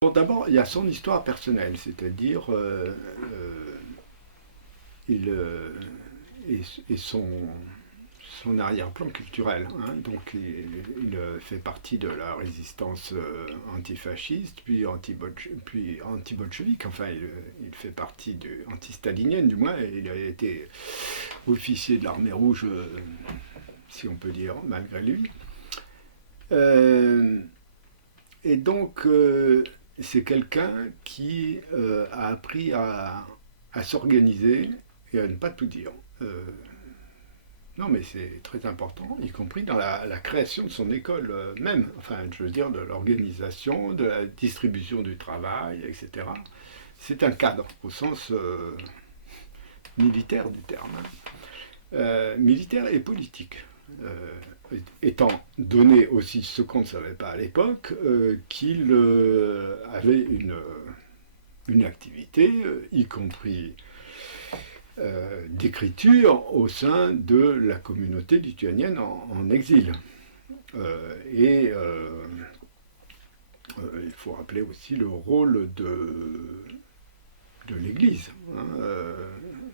Bon, d'abord, il y a son histoire personnelle, c'est-à-dire et son arrière-plan culturel. Hein. Donc, il fait partie de la résistance antifasciste, puis anti-bolchevique. Enfin, il fait partie anti-stalinienne, du moins. Il a été officier de l'armée rouge, si on peut dire, malgré lui. Et donc, c'est quelqu'un qui a appris à s'organiser et à ne pas tout dire. Non, mais c'est très important, y compris dans la création de son école même. Enfin, je veux dire, de l'organisation, de la distribution du travail, etc. C'est un cadre, au sens militaire du terme. Militaire et politique. Étant donné aussi ce qu'on ne savait pas à l'époque, qu'il avait une activité, y compris d'écriture, au sein de la communauté lituanienne en exil. Il faut rappeler aussi le rôle de l'Église. Hein,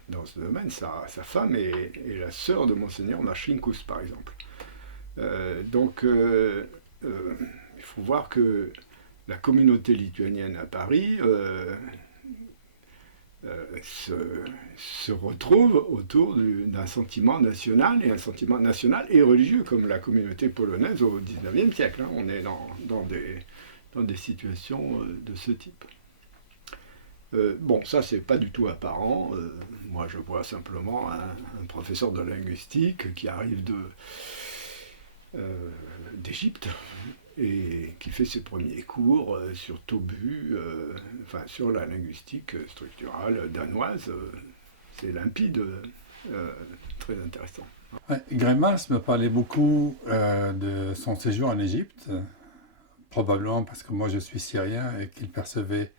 dans ce domaine, sa femme est la sœur de Monseigneur Marcinkus, par exemple. Donc, il faut voir que la communauté lituanienne à Paris se retrouve autour d'un sentiment national, et un sentiment national et religieux, comme la communauté polonaise au XIXe siècle. Hein. On est dans des situations de ce type. Bon, ça, c'est pas du tout apparent. Moi, je vois simplement un professeur de linguistique qui arrive d'Égypte et qui fait ses premiers cours sur Tobu, enfin sur la linguistique structurale danoise. C'est limpide, très intéressant. Ouais, Greimas me parlait beaucoup de son séjour en Égypte, probablement parce que moi je suis syrien et qu'il percevait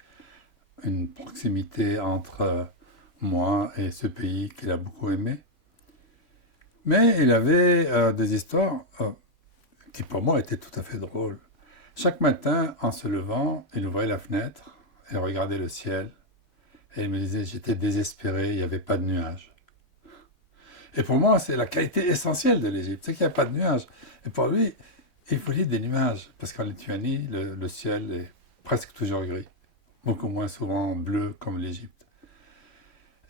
une proximité entre moi et ce pays qu'il a beaucoup aimé. Mais il avait des histoires qui pour moi étaient tout à fait drôles. Chaque matin, en se levant, il ouvrait la fenêtre et regardait le ciel. Et il me disait, j'étais désespéré, il n'y avait pas de nuages. Et pour moi, c'est la qualité essentielle de l'Égypte, c'est qu'il n'y a pas de nuages. Et pour lui, il voulait des nuages, parce qu'en Lituanie, le ciel est presque toujours gris, beaucoup moins souvent bleu comme l'Égypte.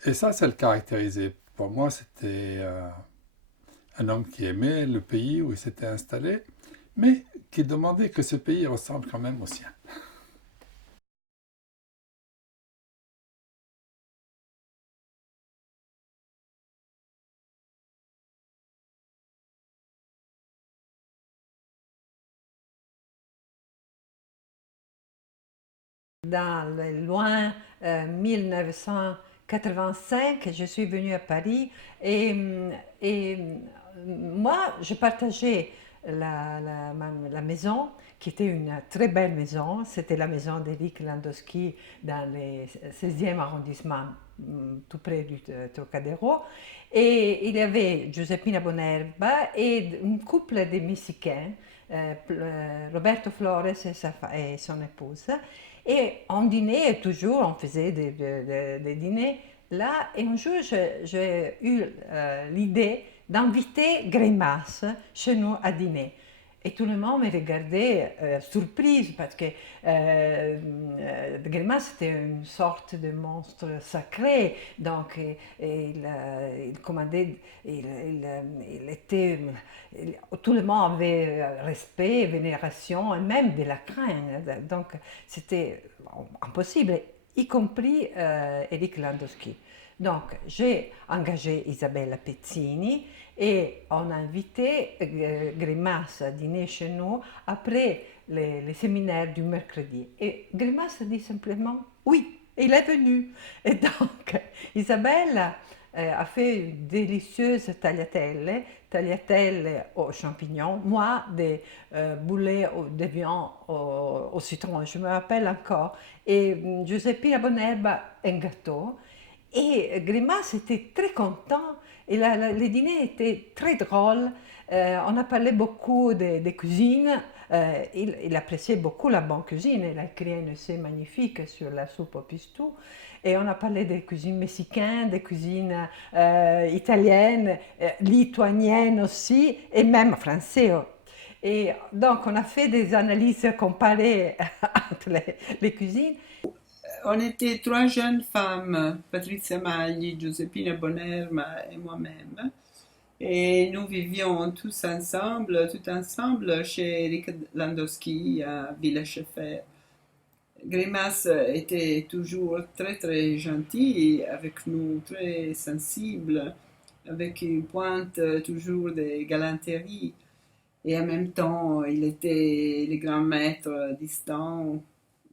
Et ça le caractérisait. Pour moi, c'était un homme qui aimait le pays où il s'était installé, mais qui demandait que ce pays ressemble quand même au sien. Dans le loin 1985, je suis venue à Paris et moi, je partageais la maison, qui était une très belle maison. C'était la maison d'Éric Landowski dans le 16e arrondissement, tout près du Trocadéro. Et il y avait Giuseppina Bonerba et un couple de Mexicains, Roberto Flores et son épouse. Et on dînait toujours, on faisait des dîners là. Et un jour, j'ai eu l'idée d'inviter Greimas chez nous à dîner. Et tout le monde me regardait surprise parce que Greimas était une sorte de monstre sacré. Donc il commandait, tout le monde avait respect, vénération et même de la crainte. Donc c'était impossible, y compris Éric Landowski. Donc j'ai engagé Isabella Pezzini et on a invité Greimas à dîner chez nous après les séminaires du mercredi. Et Greimas a dit simplement oui, il est venu. Et donc Isabella a fait une délicieuse tagliatelle aux champignons, moi des boulets de viande au citron, je me rappelle encore, et Giuseppina Bonherba un gâteau. Et Grimas était très content, et les dîners étaient très drôles. On a parlé beaucoup de cuisine. Il appréciait beaucoup la bonne cuisine. Il a écrit un essai magnifique sur la soupe au pistou. Et on a parlé des cuisines mexicaines, des cuisines italiennes, lituaniennes aussi, et même françaises. Et donc, on a fait des analyses comparées entre les cuisines. On était 3 jeunes femmes, Patrizia Magli, Giuseppina Bonherba et moi-même. Et nous vivions tous ensemble, chez Eric Landowski à Villers-Scheffer. Grimas était toujours très très gentil avec nous, très sensible, avec une pointe toujours de galanterie. Et en même temps, il était le grand maître distant,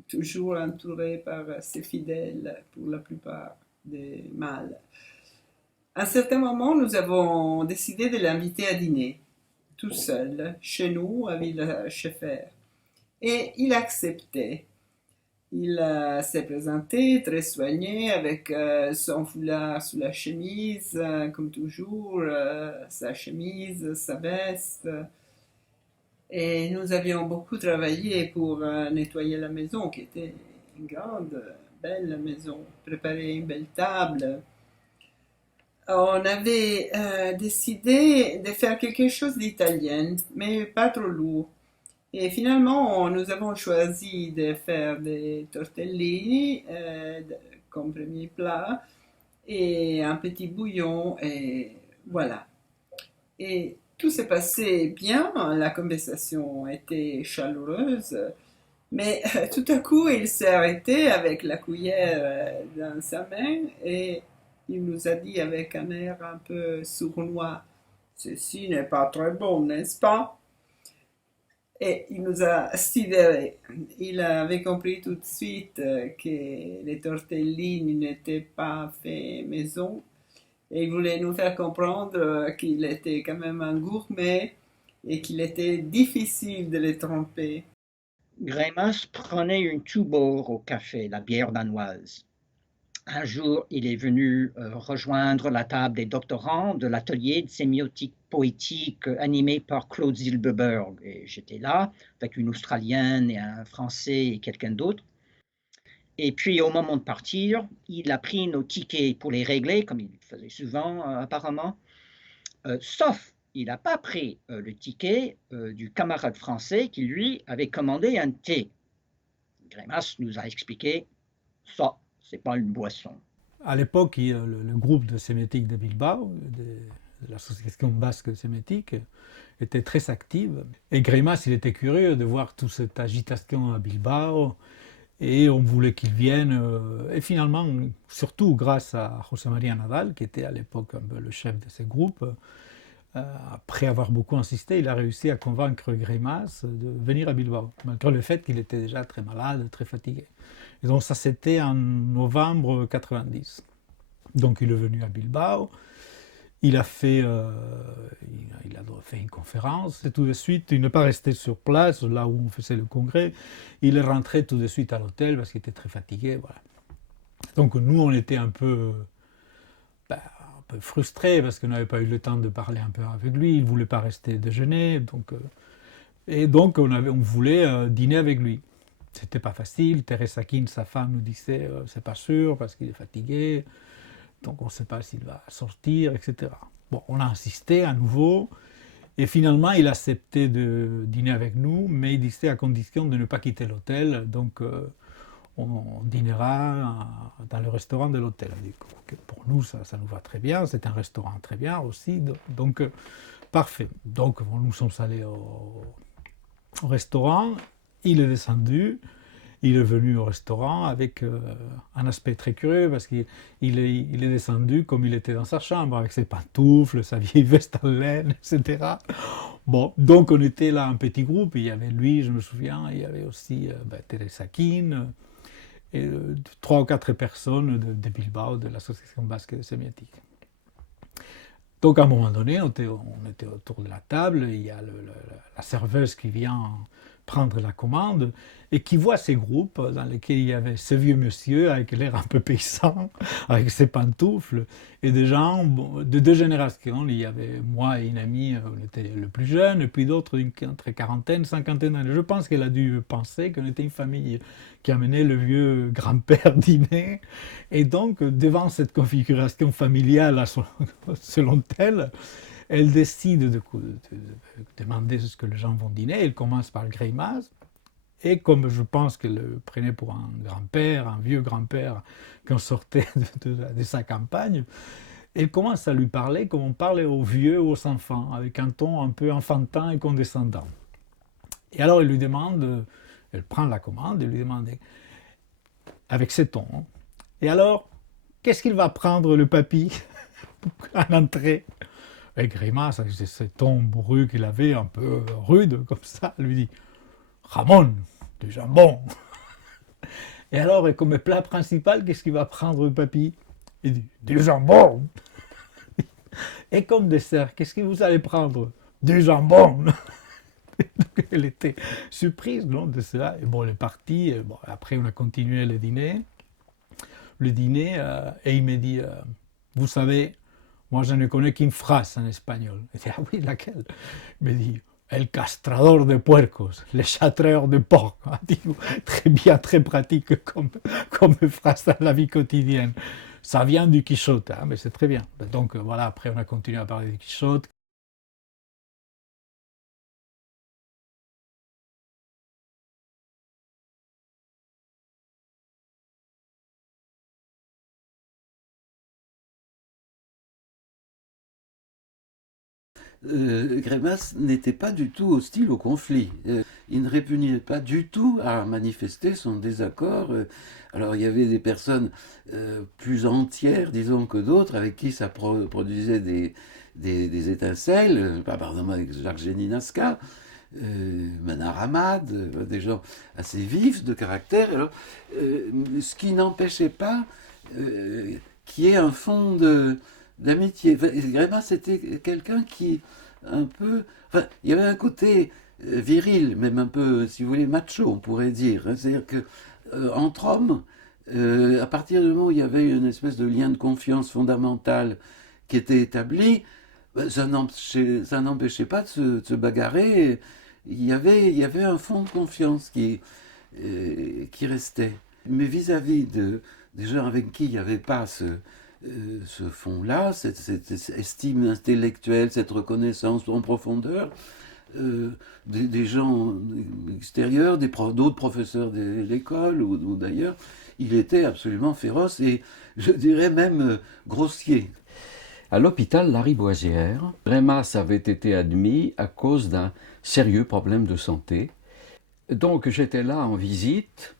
toujours entouré par ses fidèles pour la plupart des mâles. À un certain moment, nous avons décidé de l'inviter à dîner, tout seul, chez nous, à Villers-Scheffer. Et il a accepté. Il s'est présenté très soigné, avec son foulard sous la chemise, comme toujours, sa chemise, sa veste. Et nous avions beaucoup travaillé pour nettoyer la maison, qui était une grande, belle maison, préparer une belle table. On avait décidé de faire quelque chose d'italien, mais pas trop lourd. Et finalement, nous avons choisi de faire des tortellini comme premier plat et un petit bouillon, et voilà. Et tout s'est passé bien, la conversation était chaleureuse, mais tout à coup, il s'est arrêté avec la cuillère dans sa main et il nous a dit avec un air un peu sournois, « Ceci n'est pas très bon, n'est-ce pas ?» Et il nous a sidérés. Il avait compris tout de suite que les tortellini n'étaient pas faits maison. Et il voulait nous faire comprendre qu'il était quand même un gourmet et qu'il était difficile de les tromper. Grimas prenait une Tuborg au café, la bière danoise. Un jour, il est venu rejoindre la table des doctorants de l'atelier de sémiotique poétique animé par Claude Zilberberg. Et j'étais là avec une Australienne et un Français et quelqu'un d'autre. Et puis, au moment de partir, il a pris nos tickets pour les régler, comme il faisait souvent apparemment, sauf il n'a pas pris le ticket du camarade français qui, lui, avait commandé un thé. Grimas nous a expliqué ça. C'est pas une boisson. À l'époque, le groupe de sémiotique de Bilbao, de l'association basque sémiotique, était très active. Et Grimas, il était curieux de voir toute cette agitation à Bilbao. Et on voulait qu'il vienne. Et finalement, surtout grâce à José María Nadal, qui était à l'époque un peu le chef de ce groupe, après avoir beaucoup insisté, il a réussi à convaincre Grimas de venir à Bilbao, malgré le fait qu'il était déjà très malade, très fatigué. Et donc ça, c'était en novembre 90. Donc il est venu à Bilbao, il a fait une conférence, et tout de suite, il n'est pas resté sur place, là où on faisait le congrès, il est rentré tout de suite à l'hôtel parce qu'il était très fatigué. Voilà. Donc nous, on était un peu frustrés parce qu'on n'avait pas eu le temps de parler un peu avec lui, il ne voulait pas rester déjeuner, et donc on voulait dîner avec lui. C'était pas facile, Teresa King, sa femme, nous disait c'est pas sûr parce qu'il est fatigué, donc on ne sait pas s'il va sortir, etc. Bon, on a insisté à nouveau, et finalement il a accepté de dîner avec nous, mais il disait à condition de ne pas quitter l'hôtel, donc on dînera dans le restaurant de l'hôtel. Pour nous, ça nous va très bien, c'est un restaurant très bien aussi, donc parfait. Donc nous sommes allés au restaurant, il est descendu, il est venu au restaurant avec un aspect très curieux parce qu'il est descendu comme il était dans sa chambre, avec ses pantoufles, sa vieille veste en laine, etc. Bon, donc on était là un petit groupe, il y avait lui, je me souviens, il y avait aussi Teresa King, et 3 ou 4 personnes de Bilbao, de l'association basque de sémiotique. Donc à un moment donné, on était autour de la table, il y a la serveuse qui vient prendre la commande et qui voit ces groupes dans lesquels il y avait ce vieux monsieur avec l'air un peu paysan, avec ses pantoufles, et des gens de deux générations. Il y avait moi et une amie, on était le plus jeune, et puis d'autres entre quarantaine, cinquantaine d'années. Je pense qu'elle a dû penser qu'on était une famille qui amenait le vieux grand-père dîner. Et donc, devant cette configuration familiale, selon elle, elle décide de demander ce que les gens vont dîner. Elle commence par Greimas. Et comme je pense qu'elle le prenait pour un grand-père, un vieux grand-père qu'on sortait de sa campagne, elle commence à lui parler comme on parlait aux vieux ou aux enfants, avec un ton un peu enfantin et condescendant. Et alors elle lui demande, elle prend la commande et lui demande, avec ce ton, hein, et alors, qu'est-ce qu'il va prendre le papy à l'entrée? Et Greimas, avec ce ton bourru qu'il avait, un peu rude comme ça, lui dit « Ramon, du jambon !» Et alors, comme plat principal, qu'est-ce qu'il va prendre le papy? Il dit « Du jambon !» Et comme dessert, qu'est-ce que vous allez prendre? Du jambon. Donc, elle était surprise, non, de cela. Et bon, elle est partie. Bon, après, on a continué le dîner. Et il me dit, vous savez, moi, je ne connais qu'une phrase en espagnol. Je dis, ah oui, laquelle? Il me dit, el castrador de puercos, le châtreur de porcs. Très bien, très pratique comme phrase dans la vie quotidienne. Ça vient du Quichotte, hein, mais c'est très bien. Donc voilà, après on a continué à parler du Quichotte. Greimas n'était pas du tout hostile au conflit. Il ne répugnait pas du tout à manifester son désaccord. Alors il y avait des personnes plus entières, disons, que d'autres, avec qui ça produisait des étincelles, par exemple avec Jacques Génie-Nasca, Manar Hamad, des gens assez vifs de caractère. Alors, ce qui n'empêchait pas qu'il y ait un fond d'amitié. Greimas, c'était quelqu'un qui, un peu... Enfin, il y avait un côté viril, même un peu, si vous voulez, macho, on pourrait dire. C'est-à-dire que entre hommes, à partir du moment où il y avait une espèce de lien de confiance fondamental qui était établi, ça n'empêchait pas de se bagarrer. Il y avait un fond de confiance qui restait. Mais vis-à-vis des gens avec qui il n'y avait pas ce fond-là, cette estime intellectuelle, cette reconnaissance en profondeur, des gens extérieurs, d'autres professeurs de l'école ou d'ailleurs, il était absolument féroce et je dirais même grossier. À l'hôpital Lariboisière, Greimas avait été admis à cause d'un sérieux problème de santé. Donc j'étais là en visite.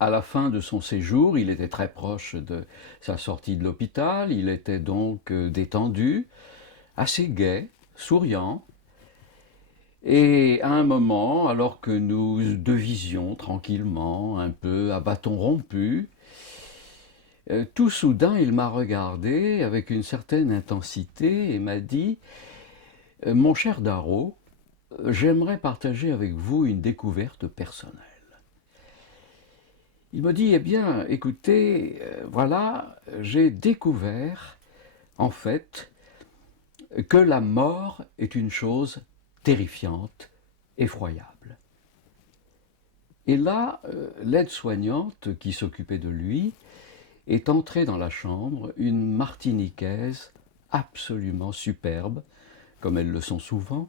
À la fin de son séjour, il était très proche de sa sortie de l'hôpital, il était donc détendu, assez gai, souriant. Et à un moment, alors que nous devisions tranquillement, un peu à bâton rompu, tout soudain, il m'a regardé avec une certaine intensité et m'a dit « Mon cher Darro, j'aimerais partager avec vous une découverte personnelle. » Il me dit, eh bien, écoutez, voilà, j'ai découvert, en fait, que la mort est une chose terrifiante, effroyable. Et là, l'aide-soignante qui s'occupait de lui est entrée dans la chambre, une martiniquaise absolument superbe, comme elles le sont souvent,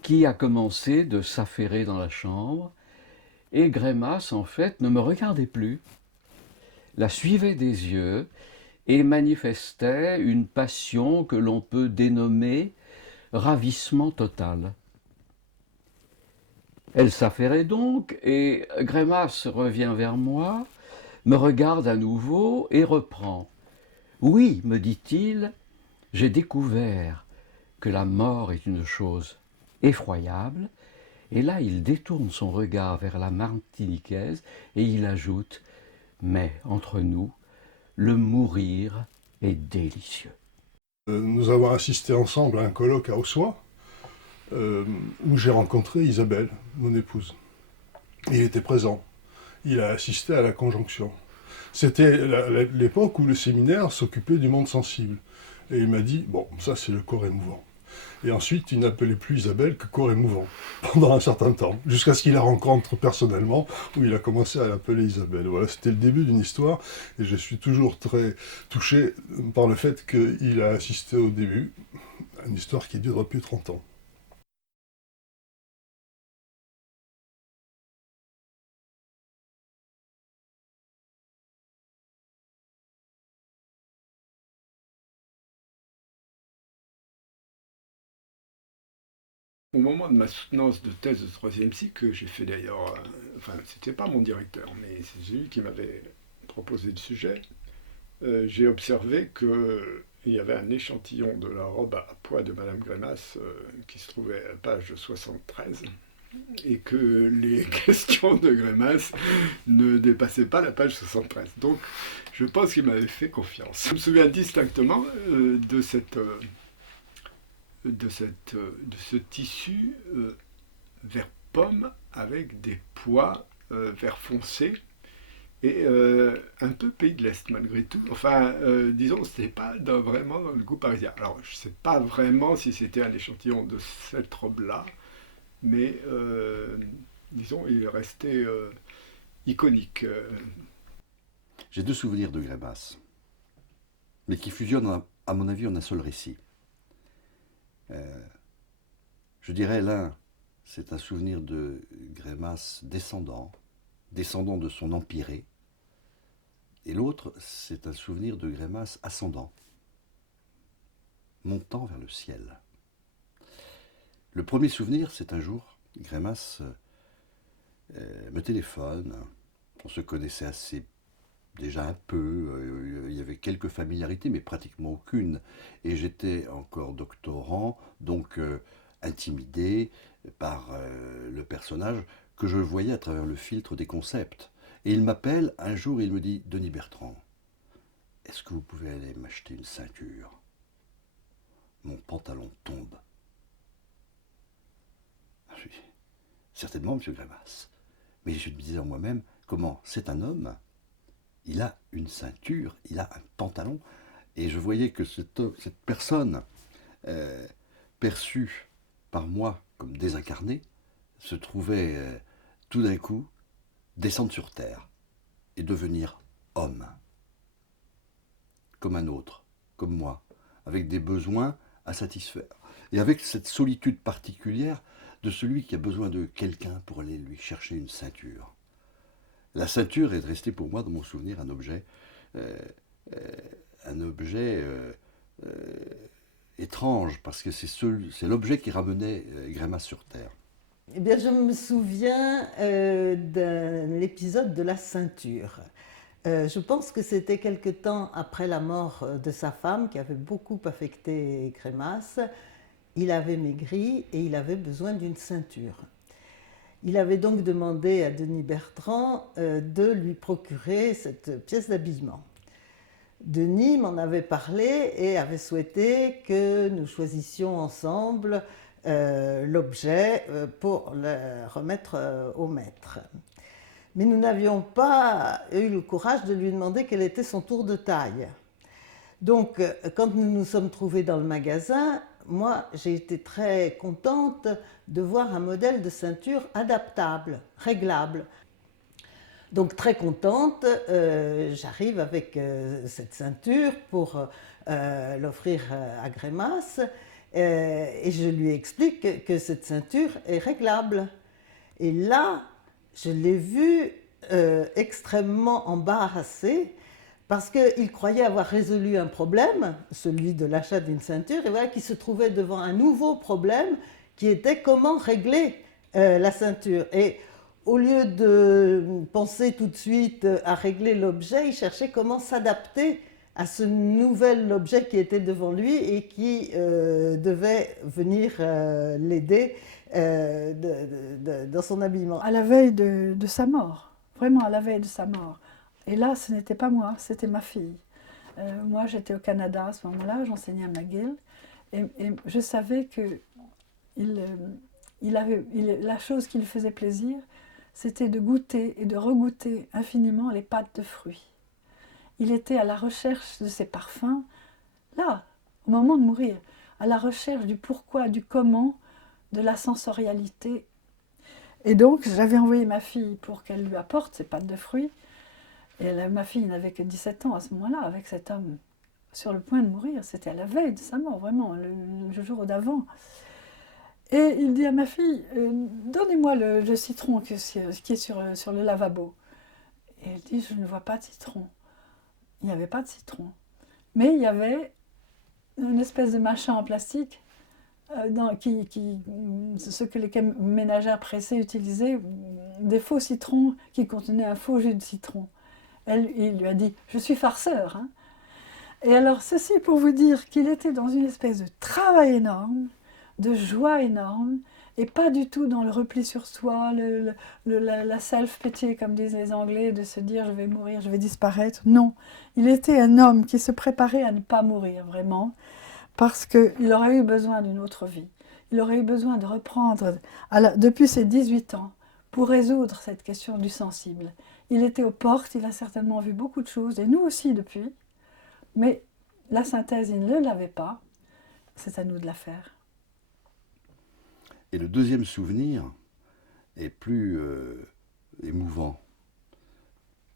qui a commencé de s'affairer dans la chambre. Et Greimas, en fait, ne me regardait plus, la suivait des yeux et manifestait une passion que l'on peut dénommer ravissement total. Elle s'affairait donc et Greimas revient vers moi, me regarde à nouveau et reprend. « Oui, me dit-il, j'ai découvert que la mort est une chose effroyable. » Et là, il détourne son regard vers la martiniquaise et il ajoute « Mais entre nous, le mourir est délicieux. » Nous avons assisté ensemble à un colloque à Ossois, où j'ai rencontré Isabelle, mon épouse. Il était présent. Il a assisté à la conjonction. C'était l'époque où le séminaire s'occupait du monde sensible. Et il m'a dit, bon, ça c'est le corps émouvant. Et ensuite, il n'appelait plus Isabelle que corps émouvant, pendant un certain temps, jusqu'à ce qu'il la rencontre personnellement, où il a commencé à l'appeler Isabelle. Voilà, c'était le début d'une histoire, et je suis toujours très touché par le fait qu'il a assisté au début à une histoire qui dure depuis 30 ans. Au moment de ma soutenance de thèse de troisième cycle, que j'ai fait d'ailleurs, enfin c'était pas mon directeur, mais c'est lui qui m'avait proposé le sujet, j'ai observé qu'il y avait un échantillon de la robe à pois de Madame Grémas qui se trouvait à la page 73, et que les questions de Grémas ne dépassaient pas la page 73. Donc je pense qu'il m'avait fait confiance. Je me souviens distinctement de ce tissu vert pomme avec des pois vert foncé et un peu pays de l'Est malgré tout. Enfin, disons, c'était pas vraiment dans le goût parisien. Alors, je sais pas vraiment si c'était un échantillon de cette robe-là, mais disons, il est resté iconique. J'ai deux souvenirs de Grémas, mais qui fusionnent, à mon avis, en un seul récit. Je dirais l'un, c'est un souvenir de Grémas descendant de son empyrée, et l'autre, c'est un souvenir de Grémas ascendant, montant vers le ciel. Le premier souvenir, c'est un jour, Grémas me téléphone, on se connaissait assez déjà un peu, il y avait quelques familiarités, mais pratiquement aucune. Et j'étais encore doctorant, donc intimidé par le personnage que je voyais à travers le filtre des concepts. Et il m'appelle, un jour, il me dit, « Denis Bertrand, est-ce que vous pouvez aller m'acheter une ceinture ? Mon pantalon tombe. » Je dis, « Certainement, monsieur Grémas. » Mais je me disais en moi-même, comment, c'est un homme ? Il a une ceinture, il a un pantalon, et je voyais que cette personne, perçue par moi comme désincarnée, se trouvait tout d'un coup descendre sur terre et devenir homme, comme un autre, comme moi, avec des besoins à satisfaire, et avec cette solitude particulière de celui qui a besoin de quelqu'un pour aller lui chercher une ceinture. La ceinture est restée pour moi, dans mon souvenir, un objet étrange, parce que c'est l'objet qui ramenait Grémas sur Terre. Eh bien, je me souviens d'un épisode de la ceinture. Je pense que c'était quelque temps après la mort de sa femme, qui avait beaucoup affecté Grémas. Il avait maigri et il avait besoin d'une ceinture. Il avait donc demandé à Denis Bertrand de lui procurer cette pièce d'habillement. Denis m'en avait parlé et avait souhaité que nous choisissions ensemble l'objet pour le remettre au maître. Mais nous n'avions pas eu le courage de lui demander quel était son tour de taille. Donc, quand nous nous sommes trouvés dans le magasin, moi, j'ai été très contente de voir un modèle de ceinture adaptable, réglable. Donc, très contente, j'arrive avec cette ceinture pour l'offrir à Grémas et je lui explique que cette ceinture est réglable. Et là, je l'ai vu extrêmement embarrassé parce qu'il croyait avoir résolu un problème, celui de l'achat d'une ceinture, et voilà qu'il se trouvait devant un nouveau problème qui était comment régler la ceinture. Et au lieu de penser tout de suite à régler l'objet, il cherchait comment s'adapter à ce nouvel objet qui était devant lui et qui devait venir l'aider dans son habillement. À la veille de sa mort, vraiment à la veille de sa mort. Et là, ce n'était pas moi, c'était ma fille. Moi, j'étais au Canada à ce moment-là, j'enseignais à McGill, et je savais que la chose qui lui faisait plaisir, c'était de goûter et de regoûter infiniment les pâtes de fruits. Il était à la recherche de ces parfums, là, au moment de mourir, à la recherche du pourquoi, du comment, de la sensorialité. Et donc, j'avais envoyé ma fille pour qu'elle lui apporte ces pâtes de fruits. Et ma fille n'avait que 17 ans à ce moment-là, avec cet homme sur le point de mourir. C'était à la veille de sa mort, vraiment, le jour d'avant. Et il dit à ma fille, donnez-moi le citron qui est sur le lavabo. Et elle dit, je ne vois pas de citron. Il n'y avait pas de citron. Mais il y avait une espèce de machin en plastique, ce que les ménagères pressées utilisaient, des faux citrons qui contenaient un faux jus de citron. Il lui a dit, je suis farceur. Hein. Et alors, ceci pour vous dire qu'il était dans une espèce de travail énorme, de joie énorme, et pas du tout dans le repli sur soi, la self-pity, comme disent les Anglais, de se dire je vais mourir, je vais disparaître. Non, il était un homme qui se préparait à ne pas mourir, vraiment, parce qu'il aurait eu besoin d'une autre vie. Il aurait eu besoin de reprendre, depuis ses 18 ans, pour résoudre cette question du sensible. Il était aux portes, il a certainement vu beaucoup de choses, et nous aussi depuis, mais la synthèse, il ne l'avait pas. C'est à nous de la faire. Et le deuxième souvenir est plus émouvant,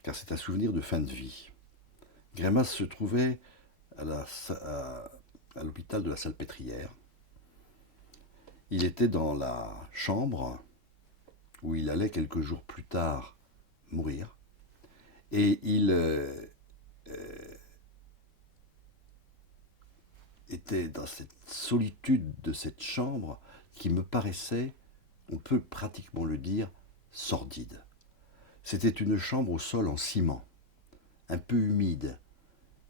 car c'est un souvenir de fin de vie. Grémas se trouvait à l'hôpital de la Salpêtrière. Il était dans la chambre où il allait quelques jours plus tard mourir, et il était dans cette solitude de cette chambre qui me paraissait, on peut pratiquement le dire, sordide. C'était une chambre au sol en ciment, un peu humide,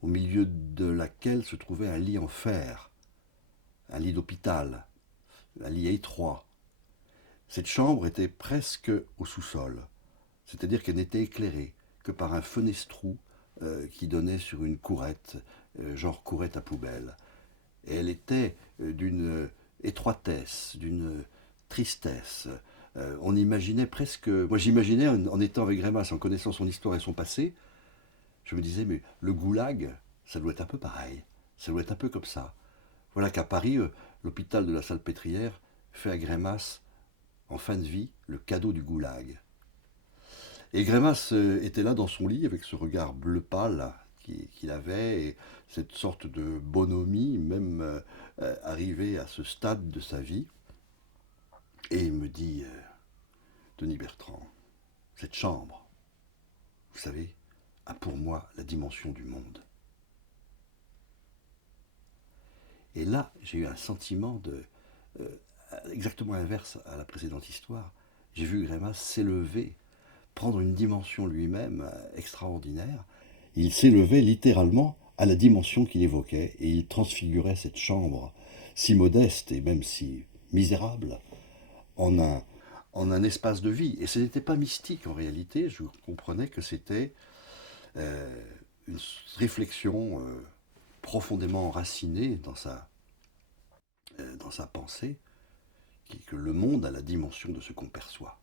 au milieu de laquelle se trouvait un lit en fer, un lit d'hôpital, un lit étroit. Cette chambre était presque au sous-sol, c'est-à-dire qu'elle n'était éclairée que par un fenestrou qui donnait sur une courette, genre courette à poubelle. Et elle était d'une étroitesse, d'une tristesse. On imaginait presque... Moi j'imaginais, en étant avec Grémas, en connaissant son histoire et son passé, je me disais, mais le goulag, ça doit être un peu pareil, ça doit être un peu comme ça. Voilà qu'à Paris, l'hôpital de la Salpêtrière fait à Grémas, en fin de vie, le cadeau du goulag. Et Grémas était là dans son lit, avec ce regard bleu pâle qu'il avait, et cette sorte de bonhomie, même arrivé à ce stade de sa vie. Et il me dit, Denis Bertrand, cette chambre, vous savez, a pour moi la dimension du monde. Et là, j'ai eu un sentiment exactement inverse à la précédente histoire. J'ai vu Grémas s'élever, prendre une dimension lui-même extraordinaire. Il s'élevait littéralement à la dimension qu'il évoquait, et il transfigurait cette chambre, si modeste et même si misérable, en un espace de vie. Et ce n'était pas mystique en réalité, je comprenais que c'était une réflexion profondément enracinée dans sa pensée, que le monde a la dimension de ce qu'on perçoit.